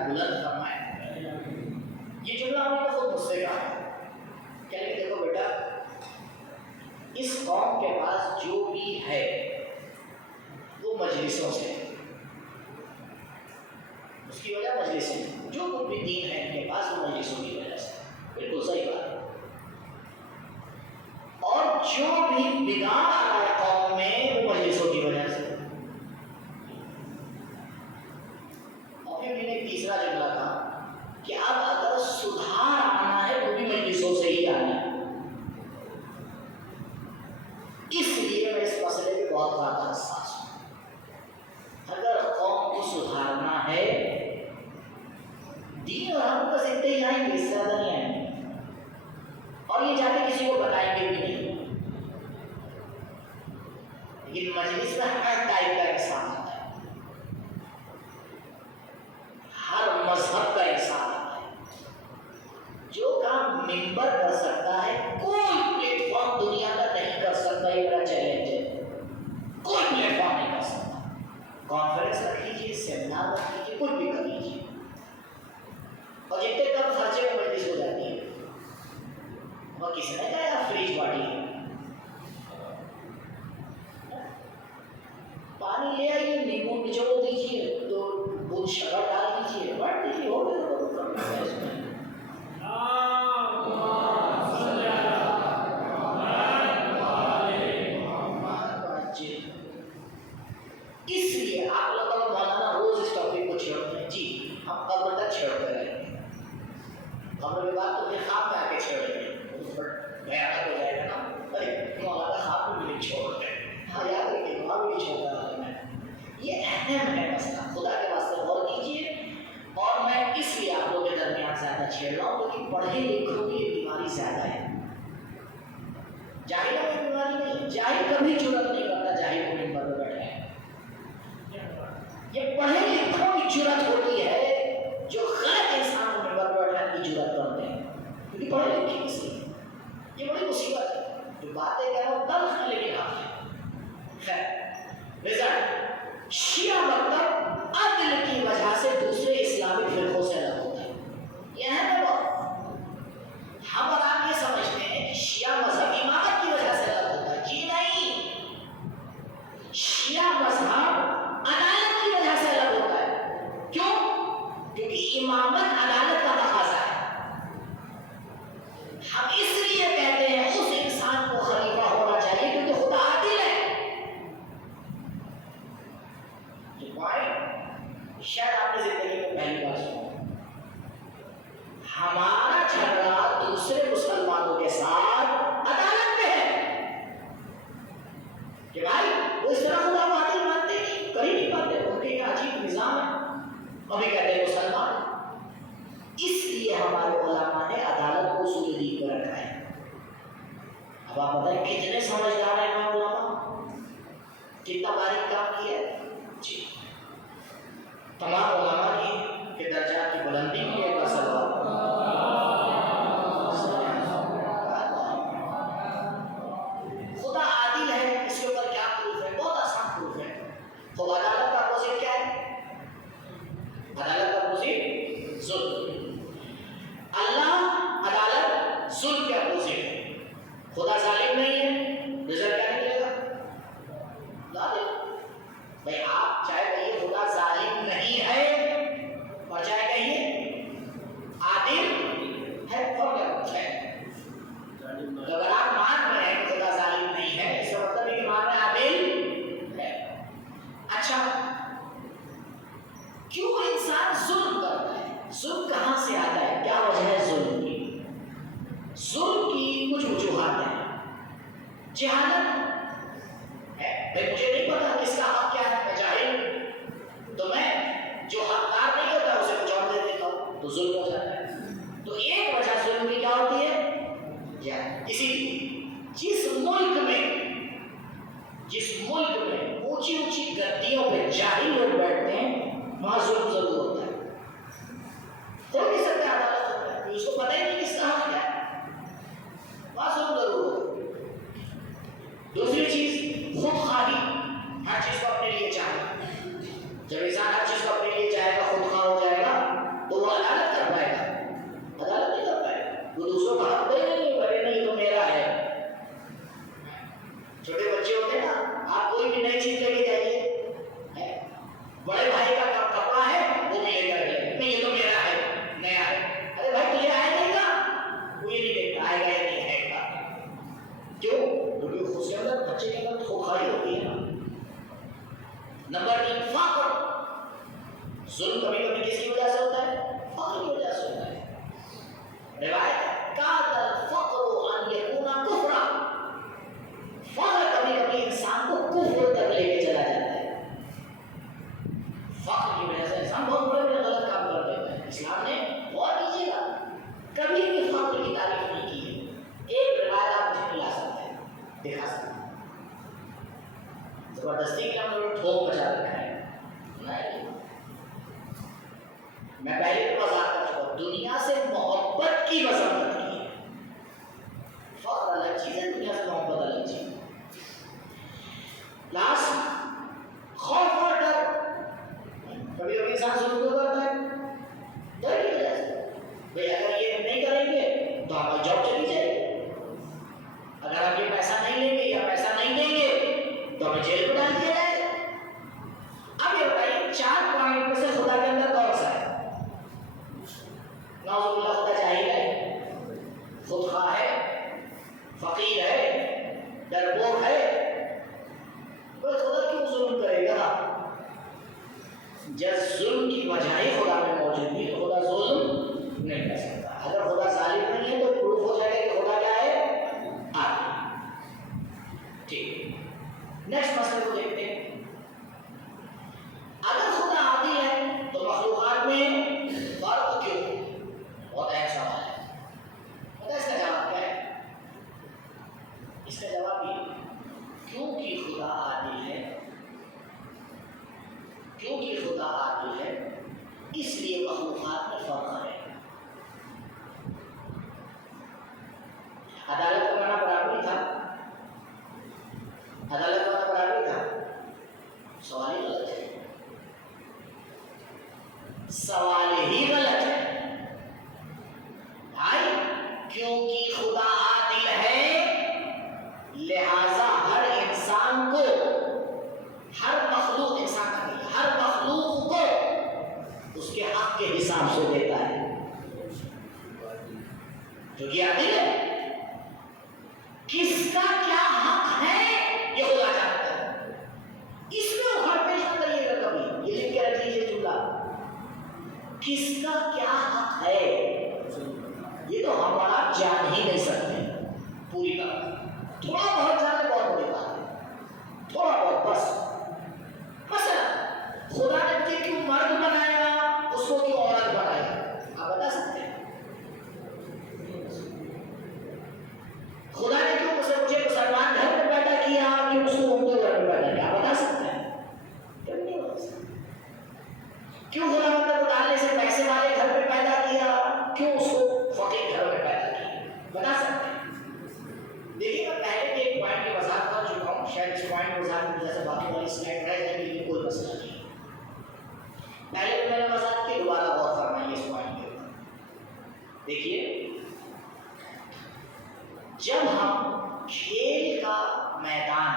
بلند فرمائے، یہ جملہ ہم نے خود مجھ سے کہا ہے، کہنے دیکھو بیٹا اس قوم کے پاس جو بھی ہے وہ مجلسوں سے، اس کی وجہ مجلسوں، جو کچھ بھی دین ہے ان کے پاس وہ مجلسوں کی وجہ سے، بالکل صحیح بات ہے، اور جو بھی بگاڑ آ رہا ہے قوم میں وہ مجلسوں کی وجہ سے۔ تیسرا جملہ تھا کہ اب اگر سدھار آنا ہے تو بھی مجلسوں سے ہی آنا ہے، اس لیے میں اس مسئلے پہ بہت زیادہ حساس ہوں۔ اگر قوم کو سدھارنا ہے، دین اور ہم بس اتنے ہی آئیں گے، اس سے زیادہ نہیں آئیں گے، اور یہ جا کے کسی کو بتائیں گے بھی نہیں، لیکن مجلس میں ہر ٹائپ کا انسان ہوتا ہے، ہر مذہب کا انسان ہوتا ہے، جو کام ممبر کر سکتا ہے کوئی پلیٹ فارم دنیا کا نہیں کر سکتا، یہ میرا چیلنج ہے، کوئی پلیٹ فارم نہیں کر سکتا، کانفرنس رکھ لیجیے، سیمینار رکھ لیجیے، کچھ بھی کر لیجیے، اور جتنے کم خرچے میں مجلس ہو جاتی ہے، اور کسی نے کہا فریج پارٹی ہے، پانی لے آئیے، نیمبو نچوڑ دیجیے، تو بہت شکر ڈال دیجیے، بٹ دیجیے، ہو گیا اس میں۔ اس لیے آپ لوگ مولانا روز اس ٹاپک کو چھیڑتے ہیں، جی ہم قبر تک چھیڑتے رہیں گے، قبر کے بعد تو پھر خواب میں آ کے چھیڑیں گے، اس پر بیان ہو جائے گا نا، ارے مولانا خواب میں بھی نہیں چھوڑتے، ہاں یاد رکھیے وہاں بھی نہیں چھوڑتا ہے، یہ اہم ہے مسئلہ، خدا کے واسطے غور کیجیے، اور میں اس لیے آپ لوگوں کے درمیان زیادہ چھیڑ رہا ہوں کیونکہ پڑھے لکھوں کی یہ بیماری زیادہ ہے، جاہلوں میں بیماری نہیں، جاہل کبھی جرأت نہیں کرتا جاہل کو ممبر پہ بیٹھے ہیں، یہ پڑھے لکھوں کی جرأت ہوتی ہے جو غلط انسان کو ممبر پہ بیٹھنے کی جرأت کرتے ہیں، کیونکہ پڑھے لکھے اس لیے، یہ بڑی مصیبت ہے، جو باتیں کہہ رہا ہوں تلخ ہے لیکن حق ہے۔ خیر رزلٹ، شیعہ مطلب عدل کی وجہ سے دوسرے اسلامی فرقوں سے الگ ہوتا ہے، یہ ہے نا، ہم اور آپ یہ سمجھتے ہیں کہ شیعہ مذہب امامت کی وجہ سے الگ ہوتا ہے، جی نہیں، شیعہ مذہب عدالت کی وجہ سے الگ ہوتا ہے، کیوں؟ کیونکہ امامت عدالت کا تقاضا ہے، ہم اس لیے کہتے ہیں اس انسان کو خلیفہ ہونا چاہیے کیونکہ خدا عادل ہے، شاید آپ نے زندگی میں پہلی بار سنا، ہمارا جھگڑا دوسرے مسلمانوں کے ساتھ عدالت میں ہے کہ بھائی وہ اس طرح خدا کو عادل مانتے نہیں، کر ہی نہیں پاتے، ان کے ایک عجیب نظام ہے، کبھی کہتے ہیں مسلمان، اس لیے ہمارے علماء نے عدالت کو اصول دین پر رکھا ہے۔ اب آپ بتائیں کتنے سمجھدار ہیں ہمارے علماء، کتنا باریک کام کیا ہے، جی تمام علماء کے درجات کی بلندی کے لیے کا سوال خدا عادل ہے، اس کے اوپر کیا پروف ہے؟ بہت آسان پروف ہے. تو عدالت کا اپوزٹ کیا ہے؟ عدالت کا اپوزٹ ظلم. اللہ عدالت ظلم کے اپوزٹ ہے. خدا ظالم نہیں ہے، رزلٹ کیا نکلے گا؟ بھائی آپ چاہے کہیے خدا ظالم نہیں ہے اور چاہے کہیے عادل ہے، فرق ہے. اگر آپ مان رہے ہیں کہ خدا ظالم نہیں ہے، اس کا مطلب ہے کہ مان رہے ہیں عادل ہے. اچھا کیوں انسان ظلم کرتا ہے؟ ظلم کہاں سے آتا ہے؟ کیا وجہ ہے ظلم کی؟ ظلم کی کچھ وجوہات ہیں. جہالت ہے، بھائی مجھے نہیں پتا کس کا حق کیا ہے، میں جاہل ہوں، تو میں جو حقدار نہیں ہوتا اسے کچھ اور دے دیتا ہوں تو ظلم ہو جاتا ہے. تو ایک وجہ ظلم کی کیا ہوتی ہے؟ اسی جس ملک میں اونچی اونچی گدیوں پہ جاہل لوگ بیٹھتے ہیں وہاں ظلم ضرور ہوتا ہے. ہو نہیں سکتا عدالت ہوتا ہے، اس کو پتہ ہی نہیں کس کا حق کیا ہے، وہاں ظلم ضرور ہوتا ہے. دوسری چیز خود خواہی، ہر چیز کو اپنے لیے چاہے. جب انسان ہر چیز کو اپنے لیے چاہے گا، خود خواہ ہو جائے گا تو وہ عدالت کر پائے گا؟ عدالت نہیں کر پائے گا. وہ دوسروں کا حق دے نہیں بھائی نہیں تو میرا ہے. چھوٹے بچے ہوتے ہیں نا، آپ کوئی بھی نئی چیز لے کے جائیے، بڑے بھائی کا کپڑا ہے وہ بھی لے کر گئے، نہیں یہ تو میرا ہے، نیا ہے. ارے بھائی تجھے آئے نہیں گا، وہ یہ نہیں دیکھتا آئے گا یا نہیں آئے گا. کیوں؟ کیونکہ اس کے اندر بچے کے اندر خود خواہی ہوتی ہے نا. نمبر 3 فقر. ظلم کبھی کبھی کس کی وجہ سے ہوتا ہے؟ فقر کی وجہ سے ہوتا ہے. روایت کاد الفقر ان یکون کفرا. فقر کبھی کبھی انسان کو کفر تک لے کے چلا جاتا ہے. فقر کی وجہ سے انسان بہت بڑے بڑے غلط کام کر دیتا ہے. اسلام نے غور کیجیے گا کبھی بھی فقر کی تعریف نہیں کی ہے. ایک روایت آپ مجھے ملا سکتے ہیں، دکھا سکتے ہیں، زبردستی کے ہم لوگ ٹھوک بچا رکھا ہے. نہیں، میں پہلے بھی وضاحت کر چکا ہوں، دنیا سے محبت کی مذمت کی ہے. فقر الگ چیز ہے، دنیا سے محبت الگ چیز ہے. لاسٹ خوف اور ڈر. کبھی کبھی انسان ظلم کیوں کرتا ہے؟ ڈر کی وجہ سے. بھائی اگر یہ نہیں کریں گے تو ہماری جاب چلی جائے گی، اگر ہم یہ پیسہ نہیں لیں گے یا پیسہ نہیں دیں گے تو ہمیں جیل میں ڈال دیا جائے گا. اب یہ بتائیے 4 پوائنٹ میں سے خدا کے اندر کون سا ہے؟ نعوذ باللہ خدا جاہل ہے، خود خواہ ہے، فقیر ہے، ڈرپوک ہے. تو خدا کیوں ظلم کرے گا؟ جب ظلم کی وجہ ہی خدا میں موجود ہے تو خدا ظلم نہیں کر سکتا. اگر خدا ظالم نہیں ہے تو پروف ہو جائے گا کہ خدا کیا ہے؟ عادل. ٹھیک، نیکسٹ مسئلے کو دیکھتے ہیں. اگر خدا عادل ہے تو مخلوقات میں فرق کیوں؟ بہت اہم سوال ہے. پتہ اس کا جواب کیا ہے؟ اس کا جواب یہ کیونکہ خدا عادل ہے، کیونکہ خدا عادل ہے اس لیے مخلوقات میں فرق ہے. عدالت کا معنی برابری تھا، عدالت کا معنی برابری تھا. سوال ہی غلط ہے، سوال ہی غلط ہے. بھائی کیونکہ خدا عادل ہے لہذا ہر انسان کو، ہر مخلوق، انسان کا نہیں، ہر مخلوق کو اس کے حق کے حساب سے دیتا ہے. جو کہ عادل ہے، کس کا کیا حق ہے یہ خدا جانتا ہے. اس میں اکھاڑ پیش نہ کریے گا کبھی، یہ لکھ کے رکھ لیجیے جملہ، کس کا کیا حق ہے یہ تو ہمارا جان ہی نہیں سکتے پوری بات. تھوڑا بہت جانے بہت بڑی بات ہے، تھوڑا بہت بس. مثلا خدا نے مجھے کیوں مرد بنایا، اس کو کیوں عورت بنایا، آپ بتا سکتے ہیں؟ جیسے باقی والی سلائڈ رہ جائے گی، کوئی مسئلہ نہیں. پہلے میں نے وضاحت کی، دوبارہ غور فرمائیے اس پوائنٹ کے اوپر. دیکھیے، جب ہم کھیل کا میدان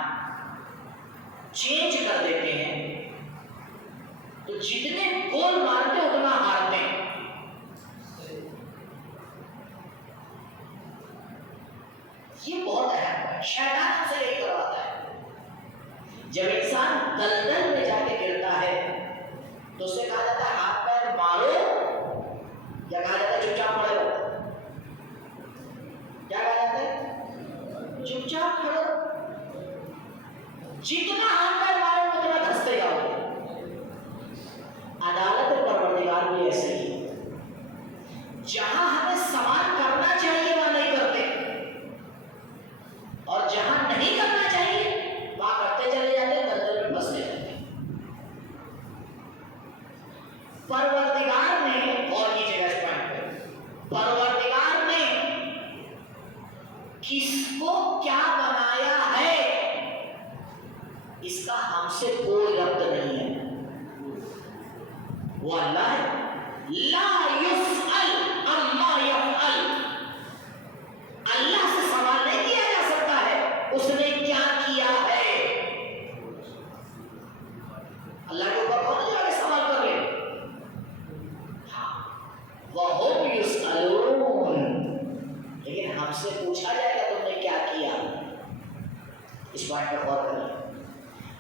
چینج کر دیتے ہیں تو جتنے گول مارتے اتنا ہارتے ہیں. یہ بہت اہم ہے. شیطان ہم سے یہی کرواتا ہے. جب انسان دلدل میں جا کے گرتا ہے تو اسے کہا جاتا ہے ہاتھ پیر مارو، یا کہا جاتا ہے چپ چاپ کھڑے رہو؟ کیا کہا جاتا ہے؟ چپ چاپ کھڑے رہو. جتنا ہاتھ پیر مارو اتنا دھستے جاؤ گے. عدالت پروردگار بھی ایسے ہی ہے. جہاں ہمیں سوال کرنا چاہیے وہاں نہیں کرتے، اور جہاں نہیں کرنا چاہیے وہاں کرتے چلے جاتے ہیں، دلدل میں پھنستے جاتے ہیں. پروردگار نے، غور کیجیے گا اس پوائنٹ پہ، پروردگار نے کس کو کیا بنایا ہے اس کا ہم سے کوئی ربط نہیں ہے. وہ اللہ ہے. لا یسأل عما یفعل. اللہ سے سوال نہیں کیا جا سکتا ہے اس نے کیا کیا ہے. اللہ کے اوپر کون جو ہے سوال کر لے. ہاں، وَهُمْ يُسْأَلُونَ. لیکن ہم سے پوچھا جائے گا تم نے کیا کیا. اس بات پر غور کریں.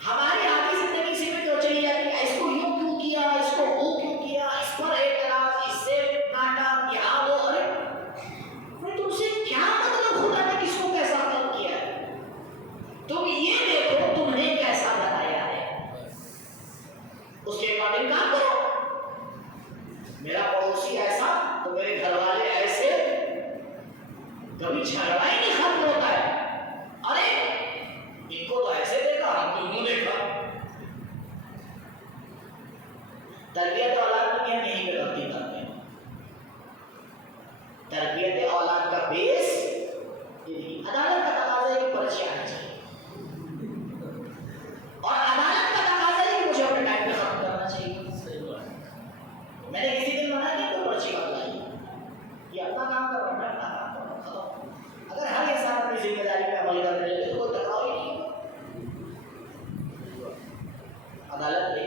ہماری آدھی زندگی سمٹ کر چلی جاتی ہے، اس کو یوں کیوں کیا، اس کو وہ کیوں کیا، اس پر اعتراض، اس سے ناٹک، یہاں وہ. ارے تم سے کیا مطلب خدا نے کس کو کیسا مطلب کیا ہے؟ تم یہ دیکھو تمہیں کیسا بنایا ہے، اس کے اکارڈنگ کام کرو. میرا پڑوسی ایسا تو میرے گھر والے ایسے، کبھی جھگڑا ہی نہیں ختم ہوتا ہے. ارے ان کو تو ایسے دیکھا، ہم کو یوں دیکھا. تربیت اولاد میں ہم یہیں پہ غلطی کرتے ہیں. تربیت اولاد کا بیس عدالت کا تقاضا ہے کہ پرچی آنا چاہیے، اور عدالت کا تقاضا ہے کہ مجھے اپنے ٹائم پہ ختم کرنا چاہیے. میں نے کسی دن منع نہیں کوئی پرچی مت لائیے، یہ اپنا کام کر رہا ہے، میں اپنا کام کر رہا ہوں. اگر ہر انسان اپنی ذمہ داری پہ عمل کرنے لگے تو کوئی ٹکراؤ ہی نہیں. عدالت نے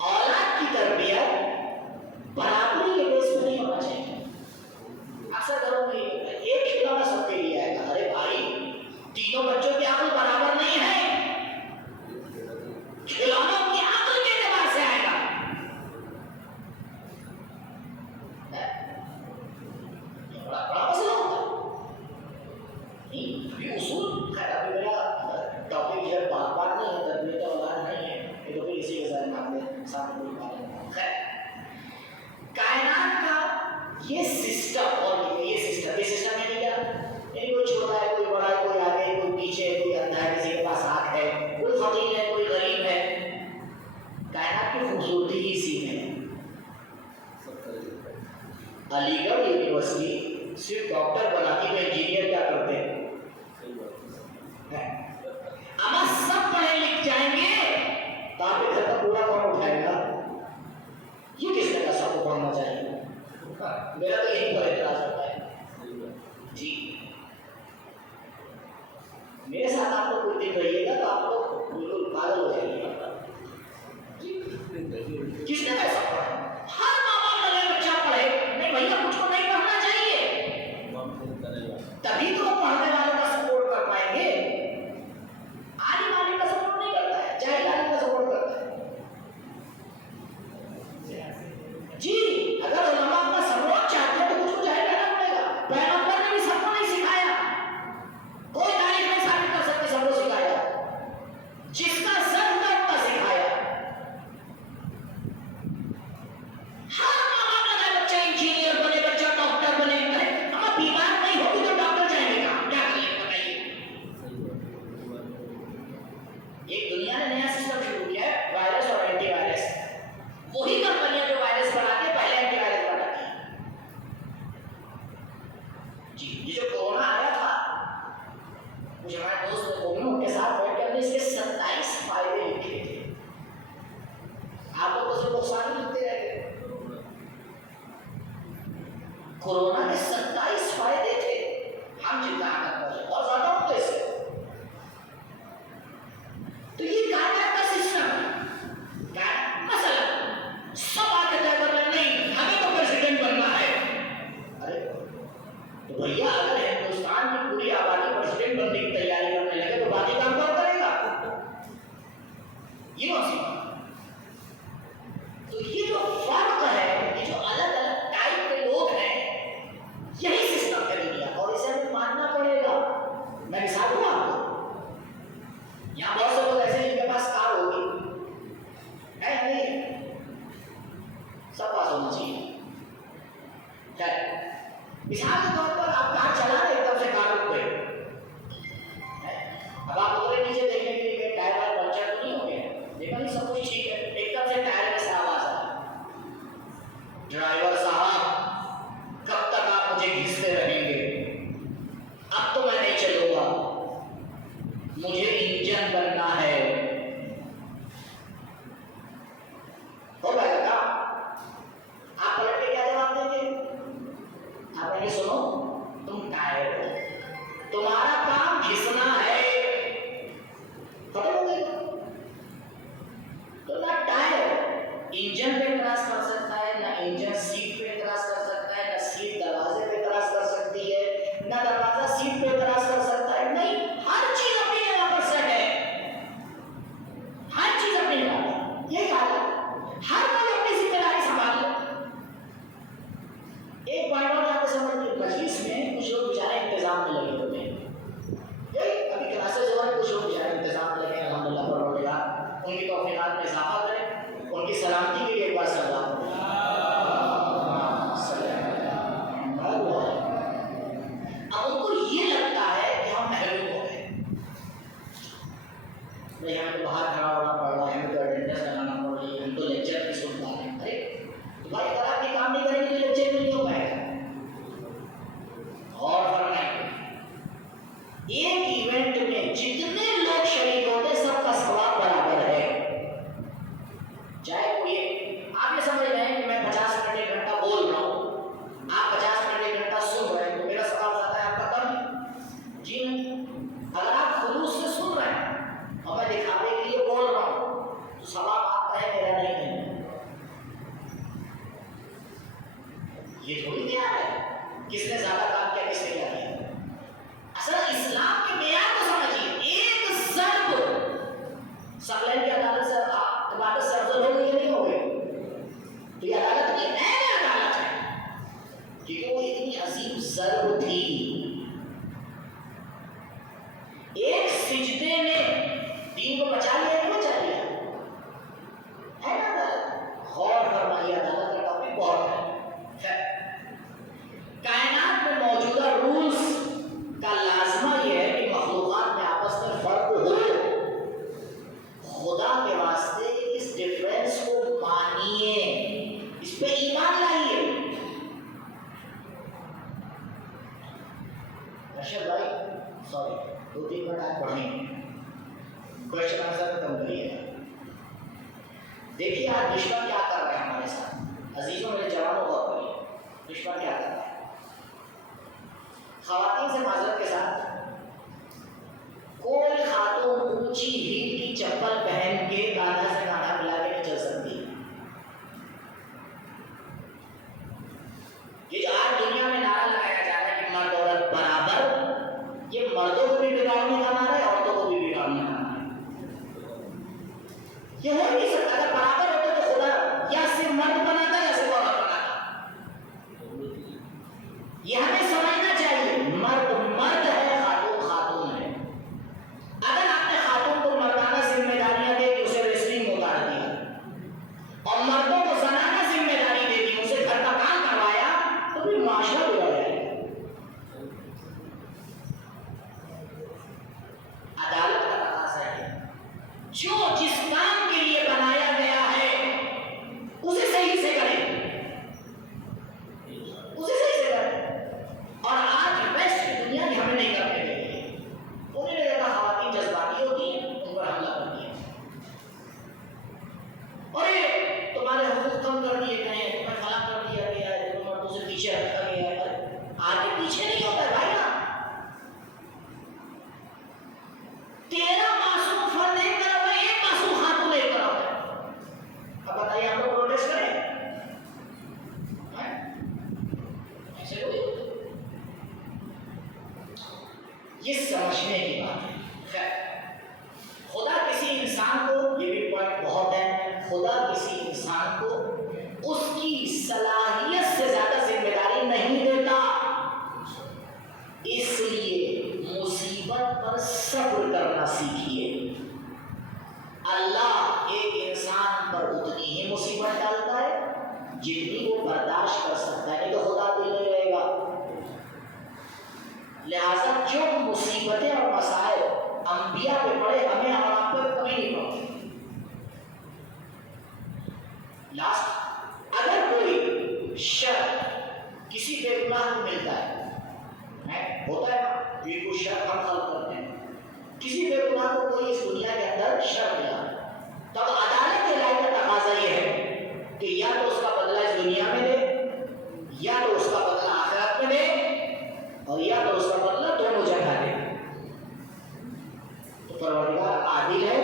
اولاد کی تربیت برابری کے بیس پہ نہیں ہونا چاہیے. اکثر گھروں میں ایک کھلونا سب کے لیے آئے گا. ارے بھائی، تینوں بچوں کی عقل برابر نہیں ہے، کھلونوں کی عقل کے اعتبار سے آئے گا. یہ بڑا مسئلہ ہوتا ہے. یہ اصول خیر ابھی میرا ٹاپک جو ہے بات نہیں ہے، تربیت اولاد نہیں ہے، یہ تو پھر اسی کے ذریعے آپ نے سامنے کوئی بات ہے. خیر، کائنات کا یہ سسٹم، اور یہ سسٹم ہے کیا؟ یعنی کوئی چھوٹا ہے، کوئی بڑا ہے، کوئی آگے، کوئی پیچھے، کوئی اندھا ہے، کسی کے پاس آنکھ ہے، کوئی فقیر ہے، کوئی غریب ہے. کائنات کی خوبصورتی ہی اسی میں ہے. علی گڑھ یونیورسٹی صرف ڈاکٹر بناتی تو انجینئر کیا کرتے ہیں؟ اما سب پڑھے لکھ جائیں گے تو آپ کے گھر کا پورا کون اٹھائے گا؟ یہ کس نے کہا سب کو پڑھنا چاہیے؟ میرا تو یہی پر اعتراض ہوتا ہے. جی میرے ساتھ آپ لوگ کچھ دن رہیے گا تو آپ لوگ بالکل پاگل ہو جائیں گے. کس نے ایسا پڑھا؟ ہر ماں باپ لگے بچہ پڑھے. نہیں بھیا، کچھ کو نہیں پڑھنا چاہیے، تبھی تو وہ پڑھنے والوں کا سپورٹ کر پائیں گے. عالم عالم کا سپورٹ نہیں کرتا ہے، جاہل عالم کا سپورٹ کرتا ہے. جی اگر علماء کا سپورٹ چاہتے ہیں تو کچھ کو جاہل کرنا پڑے گا. پیغمبر نے بھی سب کو نہیں سکھایا، کوئی تاریخ نہیں ثابت کر سکتی سب کو سکھایا. جس کا سر تھا اتنا سکھایا. ہر ماں باپ لگا بچہ انجینئر بنے، بچہ ڈاکٹر بنے. ارے ہم بیمار نہیں ہوگی تو ڈاکٹر جائیں گے کہاں؟ کیا کریں گے بتائیے. ایک دنیا نے نیا سسٹم شروع کیا ہے، وائرس اور اینٹی وائرس. وہی کمپنیاں جو وائرس بنا کے پہلے اینٹی وائرس بناتی ہیں. جی یہ جو کورونا آیا تھا، مجھے ہمارے دوست نے کورونا انجن بننا ہے. ہو پائے گا کام؟ آپ پلٹ کے کیا جواب دیں گے؟ آپ کہیں گے سنو تم ٹائر ہو، تمہارا کام گھسنا ہے. ختم ہو گئی. تو نہ ٹائر انجن پہ کراس کر سکتا ہے، نہ انجن سیٹ پہ کراس کر سکتا ہے، نہ سیٹ دروازے پہ کراس کر سکتی ہے، نہ دروازہ سیٹ پہ کراس کر سکتا ہے. نہیں، ہر چیز اپنی جگہ پر سیٹ ہے. ہر چیز اپنی جگہ پر. یہ کہا ہے ہر کوئی اپنی ذمہ داری سنبھال لے. ایک بار اور آپ سمجھ لیجیے مجلس میں کچھ لوگ بیچارے انتظام میں لگے ہوتے ہیں. ابھی کلاسز ہو رہے ہیں، کچھ لوگ بیچارے انتظام میں لگے ہیں. الحمدللہ پروردگار ان کی توفیقات میں اضافہ کرے. ان کی سلامتی کے لیے ایک بار سلام. اب ان کو یہ لگتا ہے کہ ہم محروم ہو گئے. نہیں، ہمیں تو باہر کھڑا ہونا پڑ رہا ہے، ہمیں تو اٹینڈنس لگانا پڑ رہی ہے، ہم تو لیکچر کی سن پا رہے ہیں. ارے تمہاری طرح اپنی کام نہیں کریں گے تو لیکچر میں نہیں ہو پائے گا. اور فرمائیں ایک ایونٹ میں جتنے لوگ شریک ہوتے سب کا ثواب برابر ہے. چاہے کوئی آپ یہ سمجھ رہے ہیں کہ میں 50 منٹ 1 گھنٹہ بول رہا ہوں، آپ 50 منٹ 1 گھنٹہ سن رہے ہیں تو میرا ثواب زیادہ ہے آپ کا کم ہے؟ جی نہیں. اگر آپ خلوص سے سن رہے ہیں اور میں دکھانے کے لیے بول رہا ہوں تو ثواب آپ کا ہے، میرا نہیں ہے. یہ تھوڑی دیا ہے کس نے زیادہ کام کیا کس نے کیا کیا. اصل اسلام کے معیار کو سمجھیے. ایک ضرب سقلین کی عدالت سے عبادت سے افضل ہو گئی نہیں ہو گئی؟ تو یہ عدالت نہیں ہے، عدالت ہے کیونکہ وہ اتنی عظیم ضرب تھی. ایک سجدے نے دین کو بچا لیا کہ بچا لیا ہے نا عدالت. غور فرمائیے عدالت کا ٹاپک بہت ہے. کائنات میں موجودہ رولز کا لازمہ یہ ہے کہ مخلوقات میں آپس میں فرق ہو. خدا کے واسطے اس ڈفرینس کو مانیے، اس پہ ایمان لائیے. ارشد بھائی سوری 2-3 منٹ آپ پڑھیں، کوشچن آنسر ختم کریے. دیکھیے آج دشمن کیا کر رہے ہیں ہمارے ساتھ. عزیزوں میرے جوانوں غور کریے دشمن کیا کر رہا ہے. خواتین سے معذرت کے ساتھ کوئی خاتون اونچی ہیل کی چپل پہن کے کاندھا سے کاندھا ملا کے نہیں چل سکتی. یہ جو آج دنیا میں نعرہ لگایا جا رہا ہے کہ مرد عورت برابر، یہ مردوں کو بھی بگاڑنے کا نعرہ ہے، عورتوں کو بھی بگاڑنے کا نعرہ ہے. یہ ہو نہیں سکتا. اگر برابر ہوتے تو خدا یا صرف مرد بناتا یا صرف عورت بناتا. یہ ہمیں سمجھنا چاہیے مرد مرد ہے، خاتون خاتون ہے. اگر آپ نے خاتون کو مردانہ ذمہ داریاں دے دی اسے ریسلنگ اتار دیا اور مردوں کو زنانہ ذمہ داری دے دی اسے گھر کا کام کروایا تو پھر معاشرہ بگڑ جائے گا. عدالت کا تقاضا ہے جو جس کام کے لیے بنایا گیا ہے اسے صحیح سے کریں، اسے صحیح سے کریں. اور آج ویسٹ کی دنیا نے ہمیں نہیں کرنے دے رہی ہے. انہوں نے دیکھا خواتین جذباتی ہوتی ہیں ان پر حملہ کر دیا اور یہ تمہارے حقوق کم کر دیے گئے ہیں، تمہیں فلاں کر دیا گیا ہے، تمہیں مردوں سے پیچھے رکھا گیا ہے. آگے پیچھے نہیں ہوتا ہے بھائی. نا 13 معصوم فرد ایک طرف ہے، ایک معصوم خاتون ایک طرف ہے. اب بتائیے ہم لوگ پروٹیسٹ کریں ایسے کوئی؟ یہ سمجھنے کی بات ہے. خیر خدا کسی انسان کو، یہ بھی پوائنٹ بہت ہے، خدا کسی انسان کو اس کی صلاحیت سے زیادہ ذمہ داری نہیں دیتا. اس لیے مصیبت پر صبر کرنا سیکھیے. اللہ ایک انسان پر اتنی ہی مصیبت ڈالتا ہے جتنی وہ برداشت کر سکتا ہے، نہیں تو خدا دل نہیں رہے گا. لہذا جو مصیبتیں اور مسائل انبیاء پہ پڑے ہمیں اور آپ پہ کبھی نہیں پڑتے. لاسٹ اگر کوئی شر کسی بے گناہ کو ملتا ہے، ہوتا ہے نا یہ کوئی شر ہم خلق کرتے ہیں، کسی بے گناہ کو کوئی اس عادل ہے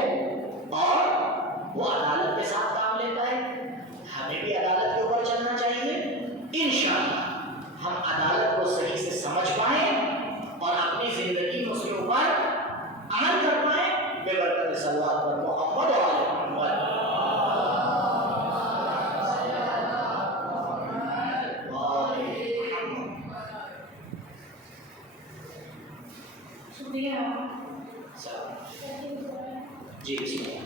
اور وہ عدالت کے ساتھ کام لیتا ہے. ہمیں بھی عدالت کے اوپر چلنا چاہیے. انشاءاللہ ہم عدالت کو صحیح سے سمجھ پائیں اور اپنی زندگی میں اس کے اوپر عمل کر پائیں بے برکت صلوات پر محمد و آل محمد. شکریہ. جی بسم اللہ.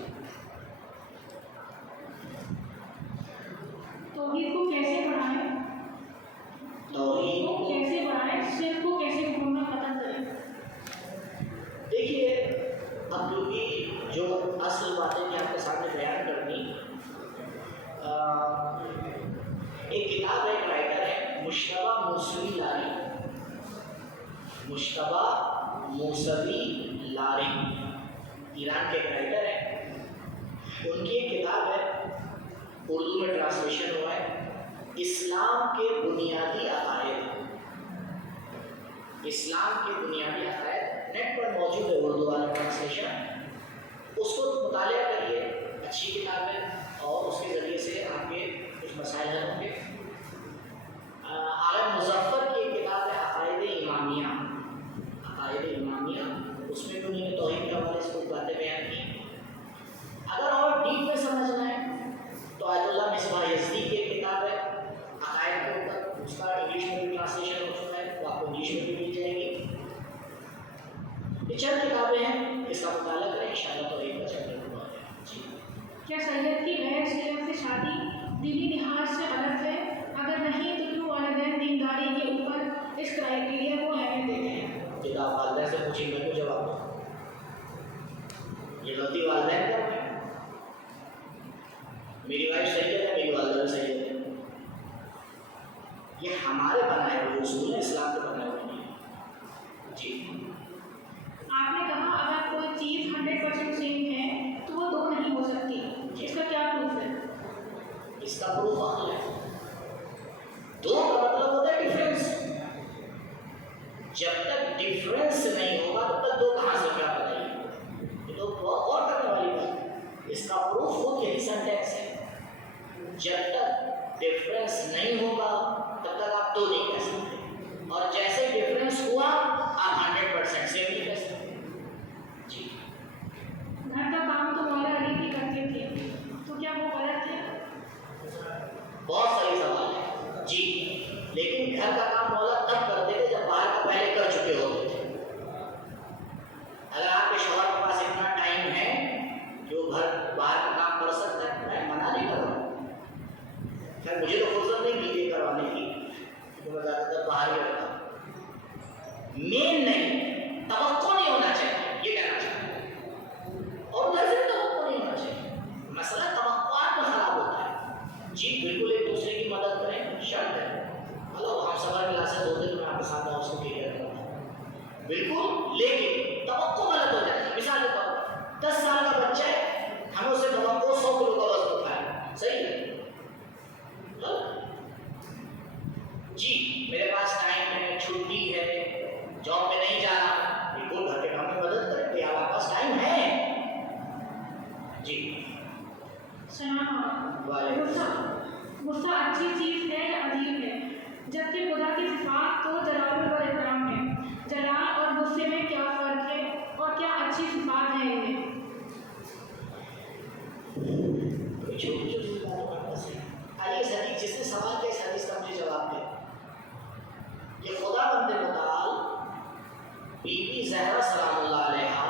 توحید کو کیسے بڑھائیں؟ توحید کو کیسے بڑھائیں؟ شرک کو کیسے ڈھونڈنا ختم کریں؟ دیکھیے اب کیونکہ جو اصل باتیں میں آپ کے سامنے بیان کرنی، ایک کتاب ہے، ایک رائٹر ہے مشتبہ موسوی لاری. مشتبہ موسوی لاری ایران کے ایک رائٹر ہے. ان کی ایک کتاب ہے، اردو میں ٹرانسلیشن ہوا ہے، اسلام کے بنیادی عقائد. اسلام کے بنیادی عقائد نیٹ پر موجود ہے، اردو والا ٹرانسلیشن. اس کو مطالعہ کریے، اچھی کتاب ہے اور اس کے ذریعے سے آپ کے کچھ مسائل حل ہوں گے. عالم مظفر کی ایک کتاب ہے عقائد امامیہ. عقائد امامیہ، اس میں بھی انہوں نے توحید کے حوالے سے کچھ باتیں بیان کی. اگر اور ڈیپ میں سمجھنا ہے تو آیت اللہ مصباح یزدی کی ایک کتاب ہے عقائد کے اوپر، اس کا انگلش میں بھی ٹرانسلیشن ہو چکا ہے، وہ آپ کو انگلش میں بھی مل جائے گی. یہ چند کتابیں ہیں، اس کا مطالعہ کریں انشاءاللہ تو ایک بچہ ضرور آ جائے. جی کیا سید کی غیر سید سے شادی دینی لحاظ سے غلط ہے؟ اگر نہیں تو کیوں والدین دینداری کے اوپر اس کرائیٹیریا کو اہمیت دیتے ہیں؟ کتاب والدین سے پوچھیں، میں کو جواب دوں. یہ غلطی والدین کر رہے ہیں. میری وائف صحیح ہے، میری والدہ بھی صحیح ہے. یہ ہمارے بنائے ہوئے اصول ہیں، اسلام کے بنائے ہوئے نہیں. جی آپ نے کہا اگر کوئی چیز 100% سیم ہے تو وہ دو نہیں ہو سکتی، اس کا کیا پروف ہے؟ اس کا پروف عقل ہے. دو کا مطلب ہوتا ہے ڈفرینس. جب تک ڈفرینس نہیں ہوگا تب تک دو کہاں سے کیا بتائیے؟ یہ تو غور کرنے والی بات ہے. اس کا پروف خود یہی سینٹینس ہے. جب تک ڈفرینس نہیں ہوگا تب تک آپ دو نہیں کہہ سکتے، اور جیسے ڈفرینس ہوا آپ 100% سیم نہیں کہہ سکتے. جی گھر کا کام تو مولا علی بھی کرتے تھے، تو کیا وہ غلط ہے؟ بہت صحیح سوال ہے. جی لیکن گھر کا کام مولا تب کرتے تھے جب باہر کا پہلے کر چکے ہوتے تھے. اگر آپ کے شوہر کے پاس اتنا ٹائم ہے کہ وہ باہر کا کام کر سکتا ہے، میں منع نہیں کر رہا ہوں. خیر مجھے تو فرصت نہیں ملتی کروانے کی کیونکہ میں زیادہ تر باہر ہی رہتا ہوں. مین نہیں، توقع نہیں ہونا چاہیے، یہ کہنا چاہتا ہوں. اور گھر سے توقع نہیں ہونا چاہیے. مسئلہ توقعات میں خراب ہوتا ہے. جی بالکل ایک دوسرے کی مدد کریں، شرط ہے. ہلو ہم سفر کلاسز ہوتے تو میں آپ کے ساتھ اس کو کلیئر کرتا ہوں بالکل، لیکن توقع غلط ہو جاتی ہے. مثال کے طور پر 10 سال کا بچہ ہے، ہمیں اسے توقع 100 کلو کا وزن اٹھایا، صحیح ہے؟ جی میرے پاس ٹائم ہے، چھٹی ہے، جاب پہ نہیں جا رہا، بالکل گھر کے کام میں مدد کریں کہ آپ کے پاس ٹائم ہے. جی سلام. وعلیکم غصہ اچھی چیز ہے یا عجیب ہے؟ جبکہ خدا کی صفات تو جلال و اکرام ہے. جلال اور غصے میں کیا فرق ہے اور کیا اچھی صفات ہیں انہیں؟ چھوٹی چھوٹی باتوں کا بس ہے. آئیے اس حدیث، جس نے سوال کیا اس حدیث کا مجھے جواب دے. یہ خدا بند متعال بی بی زہرا سلام اللہ علیہا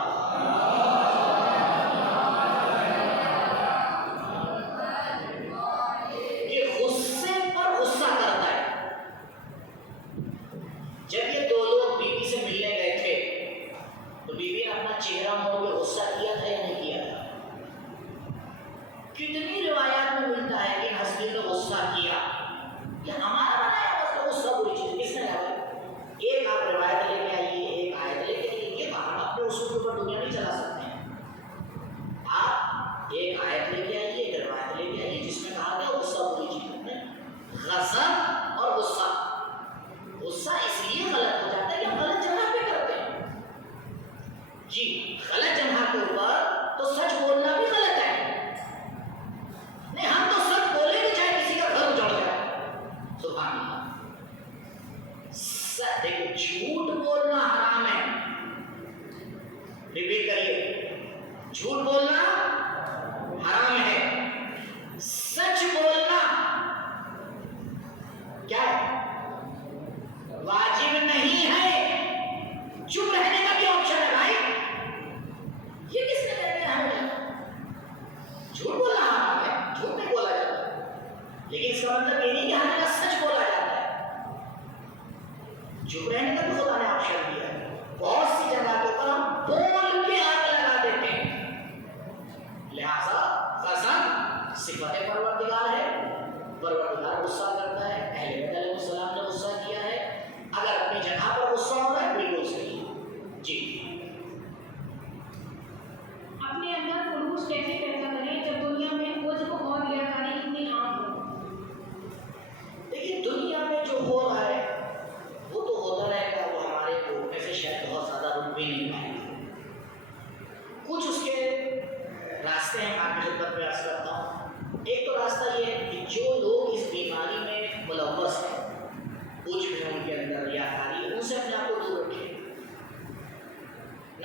یہ غصے پر غصہ کرتا ہے. جب یہ دو لوگ بی بی سے ملنے گئے تھے تو بی بی نے اپنا چہرہ موڑ کے غصہ کیا تھا یا نہیں کیا تھا؟ کتنی روایات میں ملتا ہے کہ ہسبی نے غصہ کیا. یہ ہمارا بنایا بس غصہ بری چیز کس نے کہا؟ ایک آپ روایت لے کے آئیے، ایک آیت لے کے آئیے، یہ کہاں اپنے اصول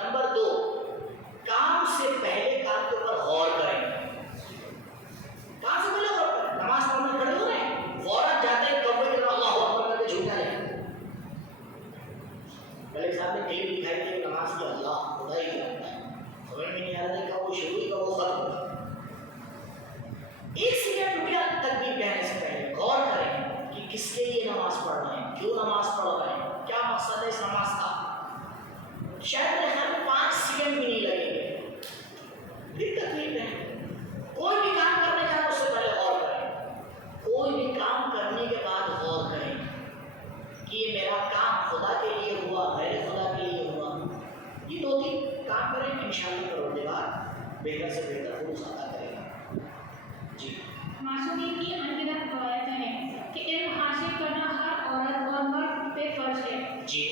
نمبر 2، کام سے پہلے کام کے اوپر غور کریں. کام سے پہلے غور کریں. نماز پڑھنے کھڑے ہو رہے ہیں، فوراً جاتے ہیں کعبے کے اللہ اکبر کر کے جھوٹا لیں. پہلے صاحب نے ٹیم دکھائی تھی کہ نماز کی اللہ خدا ہی جانتا ہے، سمجھ میں نہیں آ رہا تھا وہ شروع ہی کا وہ ختم ہوا. ایک سیکنڈ رکیا تکبیر کہنے سے پہلے غور کریں کہ کس کے لیے نماز پڑھ رہے ہیں، کیوں نماز پڑھ رہے ہیں، کیا مقصد ہے اس نماز کا. شاید میرے خیال میں 5 سیکنڈ بھی نہیں لگیں گے. پھر تکلیف ہے. کوئی بھی کام کرنے جائیں اس سے پہلے غور کریں. کوئی بھی کام کرنے کے بعد غور کریں کہ یہ میرا کام خدا کے لیے ہوا، غیر خدا کے لیے ہوا. یہ 2-3 کام کریں، انشاءاللہ پروردگار بہتر سے بہتر فروغ عطا کرے گا. جی معصومین کی انگنت روایتیں ہیں کہ علم حاصل کرنا ہر عورت اور مرد پہ فرض ہے. جی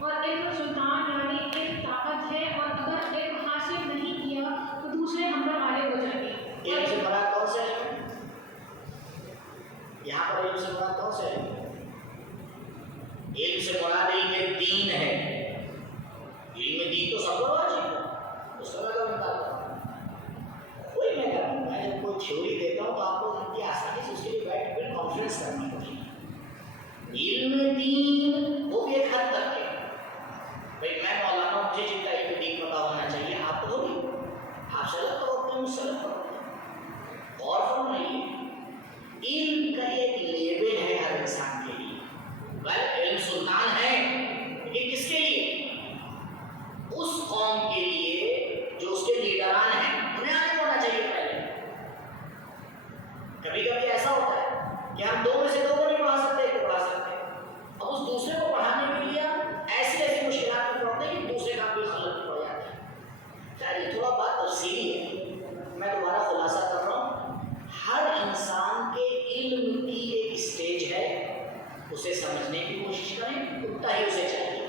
اور علم سلطان یعنی علم طاقت ہے، اور اگر علم حاصل نہیں کیا تو دوسرے نمبر والے ہو جائیں گے. علم سے مراد کون سے ہے؟ یہاں پر علم سے مراد کون سے ہے؟ علم سے مراد علم دین ہے. علم دین تو سب کو واجب ہے، اس کا مطلب نکالتا ہوں. کوئی میں کرتا ہوں، میں جب کوئی تھیوری دیتا ہوں تو آپ کو اتنی آسانی سے اس کے لیے بیٹھ کے کانفرنس کرنی ہوتی ہے. علم دین وہ بھی ایک حد تک ہے. بھائی میں مولانا، مجھے جتنا علم دین پتا ہونا چاہیے، آپ کو تھوڑی. آپ سلف پڑھتے ہیں، مسلف پڑھتے ہیں. اور فرمائیے علم کا ایک لیول ہے ہر انسان کے لیے. بل علم سلطان ہے، لیکن کس کے لیے؟ اس قوم کے لیے جو اس کے لیڈران ہیں، انہیں آگے ہونا چاہیے پہلے. کبھی کبھی ایسا ہوتا ہے کہ ہم 2 میں سے 2 کو نہیں پڑھا سکتے، 1 کو پڑھا سکتے ہیں. اب اس دوسرے کو پڑھانے کے لیے ایسی مشکلات میں پڑھتے ہیں کہ دوسرے کا بھی خلل پڑ جاتا ہے. خیر یہ تھوڑا بات تفصیلی ہے، میں دوبارہ خلاصہ کر رہا ہوں. ہر انسان کے علم کی ایک اسٹیج ہے، اسے سمجھنے کی کوشش کریں، اتنا ہی اسے چاہیے.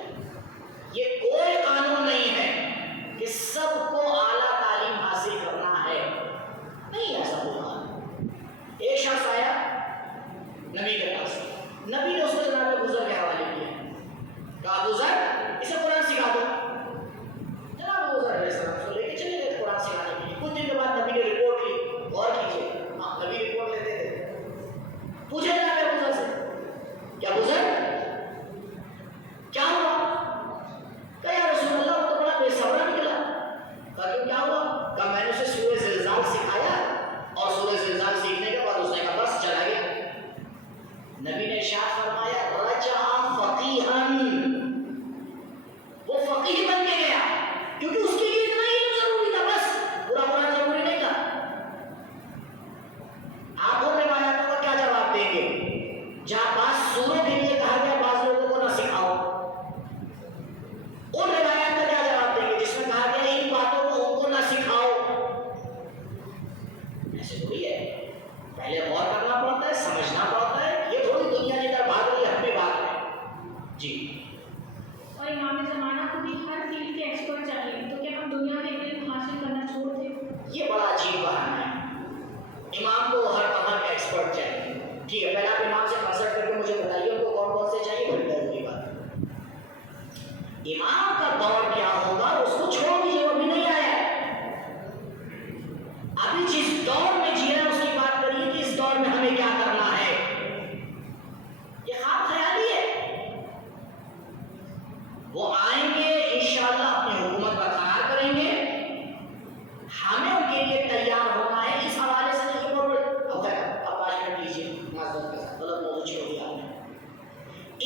یہ کوئی قانون نہیں ہے کہ سب کو اعلیٰ تعلیم حاصل کرنا ہے، نہیں ایسا کوئی قانون. ایک شخص آیا نبی کے پاس، نبی نے اس کو جناب ابو ذر کے حوالے کیا، کہا ابو ذر اسے قرآن سکھا دو. جناب ابو ذر علیہ السلام کو لے کے چلے گئے قرآن سکھانے کے لیے. کچھ دن کے بعد نبی نے رپورٹ لی. غور کیجیے، ہاں نبی رپورٹ لیتے تھے. پوچھے جناب ابو ذر سے، کیا ابو ذر کیا ہوا؟ کہا یا رسول اللہ وہ تو بڑا بے صبر نکلا. کہا کیوں کیا ہوا؟ کہا میں نے اسے سورہ زلزال سکھایا اور سورہ زلزال سیکھنے کے بعد اس نے کہا بس چلا گیا. نبی نے ارشاد فرمایا رجع فقیہن، وہ فقیہ بن کے گیا کیونکہ اس کے لیے اتنا علم ضروری تھا. بس پورا قرآن ضروری نہیں تھا. آپ اور روایاتوں کا کیا جواب دیں گے؟ جہاں بعض سوروں کے لیے کہا گیا بعض لوگوں کو نہ سکھاؤ، اور روایات کا کیا جواب دیں گے جس میں کہا گیا ان باتوں کو ان کو نہ سکھاؤ؟ ایسے تھوڑی ہے. پہلے غور کرنا پڑتا ہے، سمجھنا پڑتا ہے. یہ تھوڑی دنیا جدھر بھاگ رہی ہے ہم پہ بھاگ رہے ہیں. جی اور امام زمانہ کو بھی ہر فیلڈ کے ایکسپرٹ چاہیے، تو کیا ہم دنیا میں علم حاصل کرنا چھوڑ دیں؟ یہ بڑا عجیب بہانہ ہے. امام کو ہر طرح کا ایکسپرٹ چاہیے. ٹھیک ہے، پہلے آپ امام سے کنسلٹ کر کے مجھے بتائیے ان کو کون کون سے چاہیے. بڑی ضروری بات ہے. امام کا دور کیا ہوگا اس کو چھوڑ دیجیے، وہ بھی نہیں آیا ہے. ابھی جس دور میں جی رہے ہیں اس کی بات کریے کہ اس دور میں ہمیں کیا کرنا ہے. یہ خواب خیالی ہے. وہ آئیں گے انشاءاللہ، اپنی حکومت کا خیال کریں گے. ہمیں ان کے لیے تیار ہونا ہے. اس حوالے سے نہیں بول رہے اب 5 منٹ لیجیے معذرت کے ساتھ، غلط موضوع چھوڑ دیا آپ نے.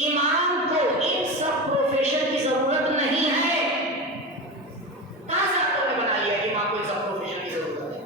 امام کو ان سب پروفیشن کی ضرورت نہیں ہے. کہاں سے آپ نے بنا لیا کہ امام کو ان سب پروفیشن کی ضرورت ہے؟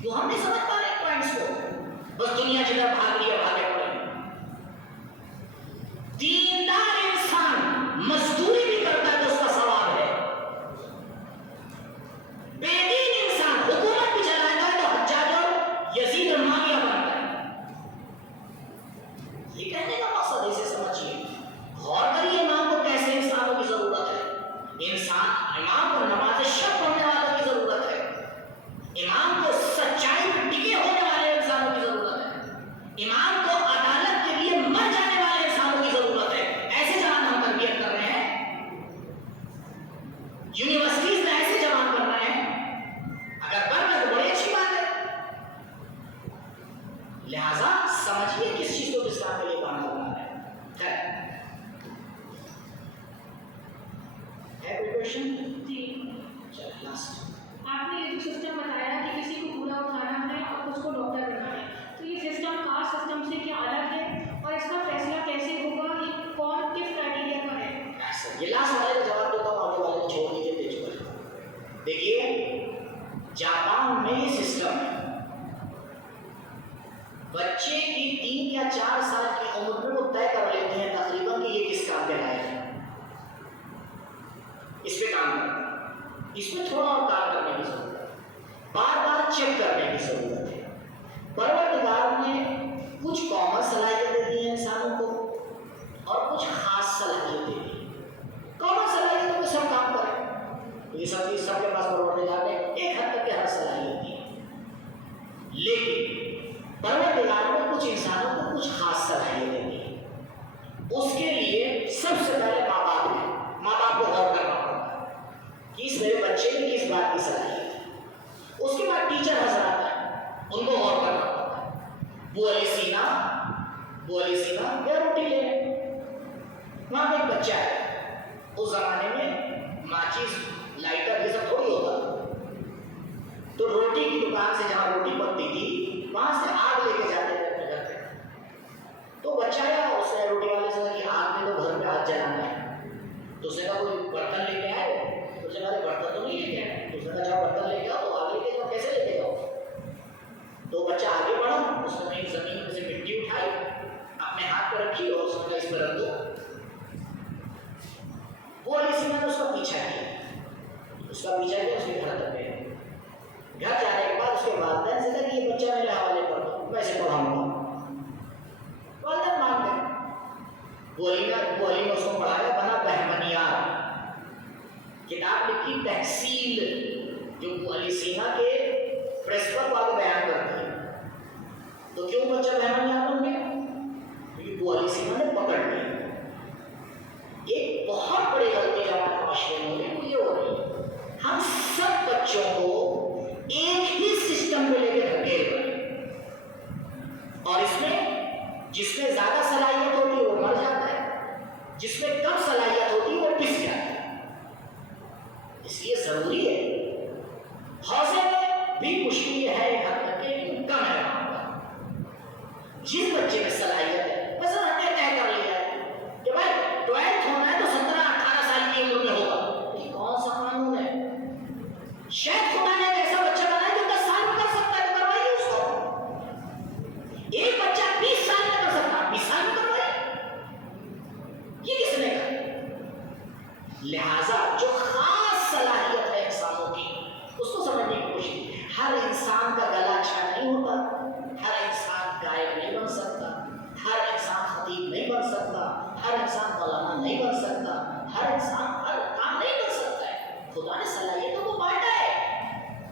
کیوں ہم نہیں سمجھ پا رہے پوائنٹس کو؟ بس دنیا جدھر بھاگ رہی ہے بھاگے پڑے. دیندار انسان مزدوری بھی کرتا ہے تو اس کا ثواب ہے. بے دین انسان حکومت بھی چلاتا ہے تو حجاج اور یزید اور معاویہ بنتا ہے. یہ کہنے کا مقصد اسے سمجھیے. غور کریے امام کو کیسے انسانوں کی ضرورت ہے. امام کو نماز شب پڑھنے والوں کی ضرورت ہے. امام کو سچائی پر ٹکے ہونے والے انسانوں کی ضرورت ہے. امام کو عدالت کے لیے مر جانے والے انسانوں کی ضرورت ہے. ایسے جوان ہم تربیت کر رہے ہیں. یونیورسٹیز میں ایسے جوان بن رہے ہیں. اگر بن رہے تو بڑی اچھی بات ہے. لہذا سمجھیے کس چیز کو کس کام کے لیے کام کرنا ہے. کوئی کوشچن؟ جی چل لاسٹ. آپ نے یہ جو سسٹم بتایا کہ کسی کو پورا اٹھانا ہے اور اس کو ڈاکٹر بنانا ہے، تو یہ سسٹم کاسٹ سسٹم سے کیا الگ ہے اور اس کا فیصلہ کیسے ہوگا؟ یہ کون کس کرائٹیریا پر ہے؟ یہ لاسٹ والے کا جواب دیتا ہوں، آگے والے کو چھوڑ دیجیے پیج پر. دیکھیے جاپان میں یہ سسٹم ہے. بچے کی 3 یا 4 سال کی عمر میں وہ طے کر لیتے ہیں تقریباً کہ یہ کس کام کے لائق ہے. اس پہ کام کرنا، اس میں تھوڑا اور کام کرنے کی ضرورت ہے. بار بار چیک کرنے کی ضرورت ہے. پروردگار نے کچھ کامن صلاحیتیں دی ہیں انسانوں کو اور کچھ خاص صلاحیتیں دی ہیں. کامن صلاحیتوں میں سب کام کریں، یہ سب چیز سب کے پاس پروردگار نے ایک حد تک کے ہر صلاحیت دی ہے. لیکن پروردگار نے کچھ انسانوں کو کچھ خاص صلاحیتیں دی ہیں. اس کے لیے سب سے پہلے ماں باپ ہے. ماں باپ کو غور کرنا پڑتا ہے کہ اس میرے بچے میں کس بات کی صلاحیت ہے. اس کے بعد ٹیچر حضرات ہیں، ان کو غور کرنا پڑتا ہے. وہ علی سینا کیا روٹی لے رہے ہیں. وہاں پہ ایک بچہ ہے. اس زمانے میں ماچس لائٹر یہ سب تھوڑی ہوتا، تو روٹی کی دکان سے جہاں روٹی بنتی تھی وہاں سے آگ لے کے جاتے تھے اپنے گھر پہ. تو بچہ آیا، اس نے روٹی والے سے کہا کہ آگ دے دو، گھر پہ آگ جلانا ہے. تو اس نے کہا کوئی برتن لے کے آئے؟ اس نے کہا برتن تو نہیں لے کے آئے. اس نے کہا جاؤ برتن لے کے آؤ. تو آگ لے کے جاؤ، کیسے لے کے جاؤ؟ تو بچہ آگے بڑھا، اس نے کہیں زمین میں سے مٹی اٹھائی، اپنے ہاتھ پہ رکھی اور اس نے کہا اس پہ رکھ دو. وہ علی سینا نے اس کا پیچھا کیا، اس کے گھر تک گئے. گھر جانے کے بعد اس کے والدین سے کہا کہ یہ بچہ میرے حوالے کر دو، میں اسے پڑھاؤں گا. والدین مان گئے. وہ علی نے اس کو پڑھایا، بنا بہمنیار. کتاب لکھی تحصیل، جو وہ علی سینا کے پرنسپل کو آگے بیان کرتی ہے. تو کیوں بچہ بہمنیار بن گیا؟ کیونکہ وہ علی سینا نے پکڑ لیا. ایک بہت بڑی غلطی ہمارے معاشرے میں وہ یہ ہو رہی ہے، ہم سب بچوں کو ایک ہی سسٹم پہ لے کے دھکیل رہے ہیں. اور اس میں جس میں زیادہ صلاحیت ہوتی ہے وہ مر جاتا ہے، جس میں کم صلاحیت ہوتی ہے وہ پس جاتا ہے. اس لیے ضروری ہے حوصے میں بھی مشکل یہ ہے ایک حد تک کہ کم ہے وہاں پر. جس بچے میں صلاحیت ہے بس ہم نے طے کر لیا ہے کہ بھائی 12th ہونا ہے تو 17-18 سال کی عمر میں ہوگا. یہ کون سا قانون ہے؟ شاید خدا نے ایک ایسا بچہ بنایا جو 10 سال میں کر سکتا ہے، تو کروائیے اس کو. ایک بچہ 20 سال میں کر سکتا ہے، 20 سال میں کروائیے. یہ کس نے کہا؟ لہذا جو خاص صلاحیت ہے انسانوں کی اس کو سمجھنے کی کوشش. ہر انسان کا گلا اچھا نہیں ہوتا، ہر انسان گائب نہیں بن سکتا، ہر انسان خطیب نہیں بن سکتا، ہر انسان مولانا نہیں بن سکتا، ہر انسان ہر کام نہیں کر سکتا ہے. خدا نے صلاحیتوں کو بانٹا ہے.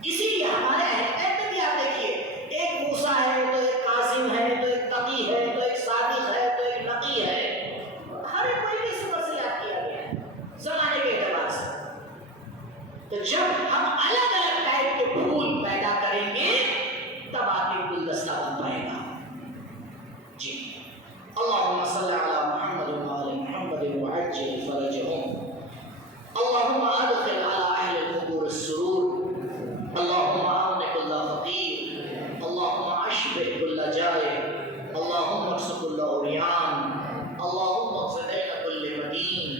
اسی لیے ہمارے اہل میں بھی آپ دیکھیے، ایک موسیٰ ہے تو ایک کاظم ہے تو ایک تقی ہے تو ایک صادق ہے تو ایک نقی ہے. ہر کوئی بھی اس پر سے یاد کیا گیا ہے زمانے کے اعتبار سے. تو جب ہم الگ الگ ٹائپ کے پھول پیدا کریں گے تب آپ ایک گلدستہ بن پائے گا. جی اللهم صل على محمد وعلى محمد وعجل فرجهم. اللهم ادخل على اهل القبور السرور. اللهم اعن كل فقير. اللهم اشبع كل جائع. اللهم ارزق كل عريان. اللهم اغفر كل مدين.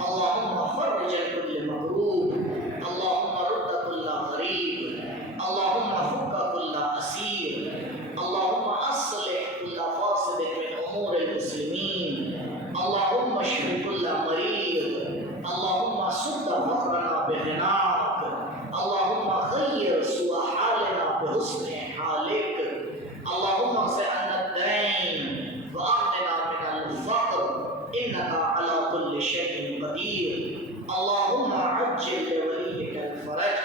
اللهم فرج كل مكروب. اللهم رد كل غريب. اللهم فك كل حالك اللهم اغفر عنا الدين واغننا من الفقر انك على كل شيء قدير اللهم عجل لوليك الفرج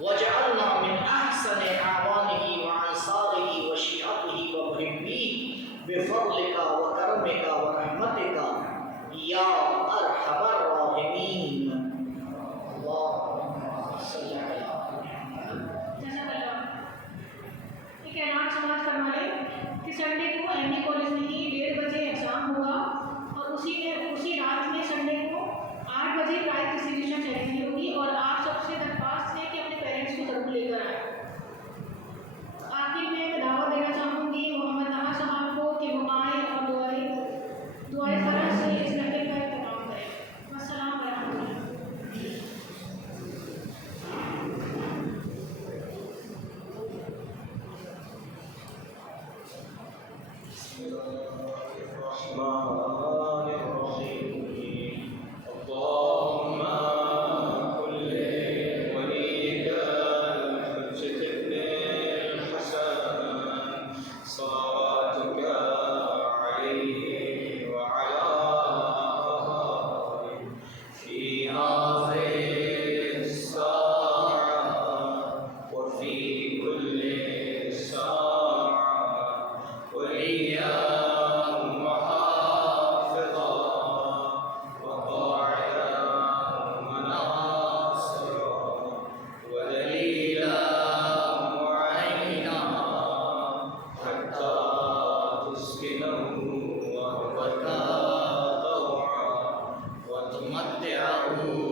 واجعلنا من احسن اعوانه وانصاره وشيعته ومحبيه بفضلك وكرمك ورحمتك يا ارحم الراحمين اللهم صل على ایک اعلان سماعت فرما لیں کہ سنڈے کو ایم ڈی کالج میں ہی 1:30 بجے ایگزام ہوا اور اسی رات میں سنڈے کو 8 بجے پرائز ڈسٹریبیوشن سیریمنی ہوگی اور آپ سب سے درخواست ہے کہ اپنے پیرنٹس کو ضرور لے کر آئیں. آخر میں ایک دعوت دینا چاہوں گی محمد طاہر صاحب کو کہ وہ آئیں اور دعائے فرض سے اس لڑکے کا اہتمام کریں. السلام ورحمۃ اللہ. وتمتعه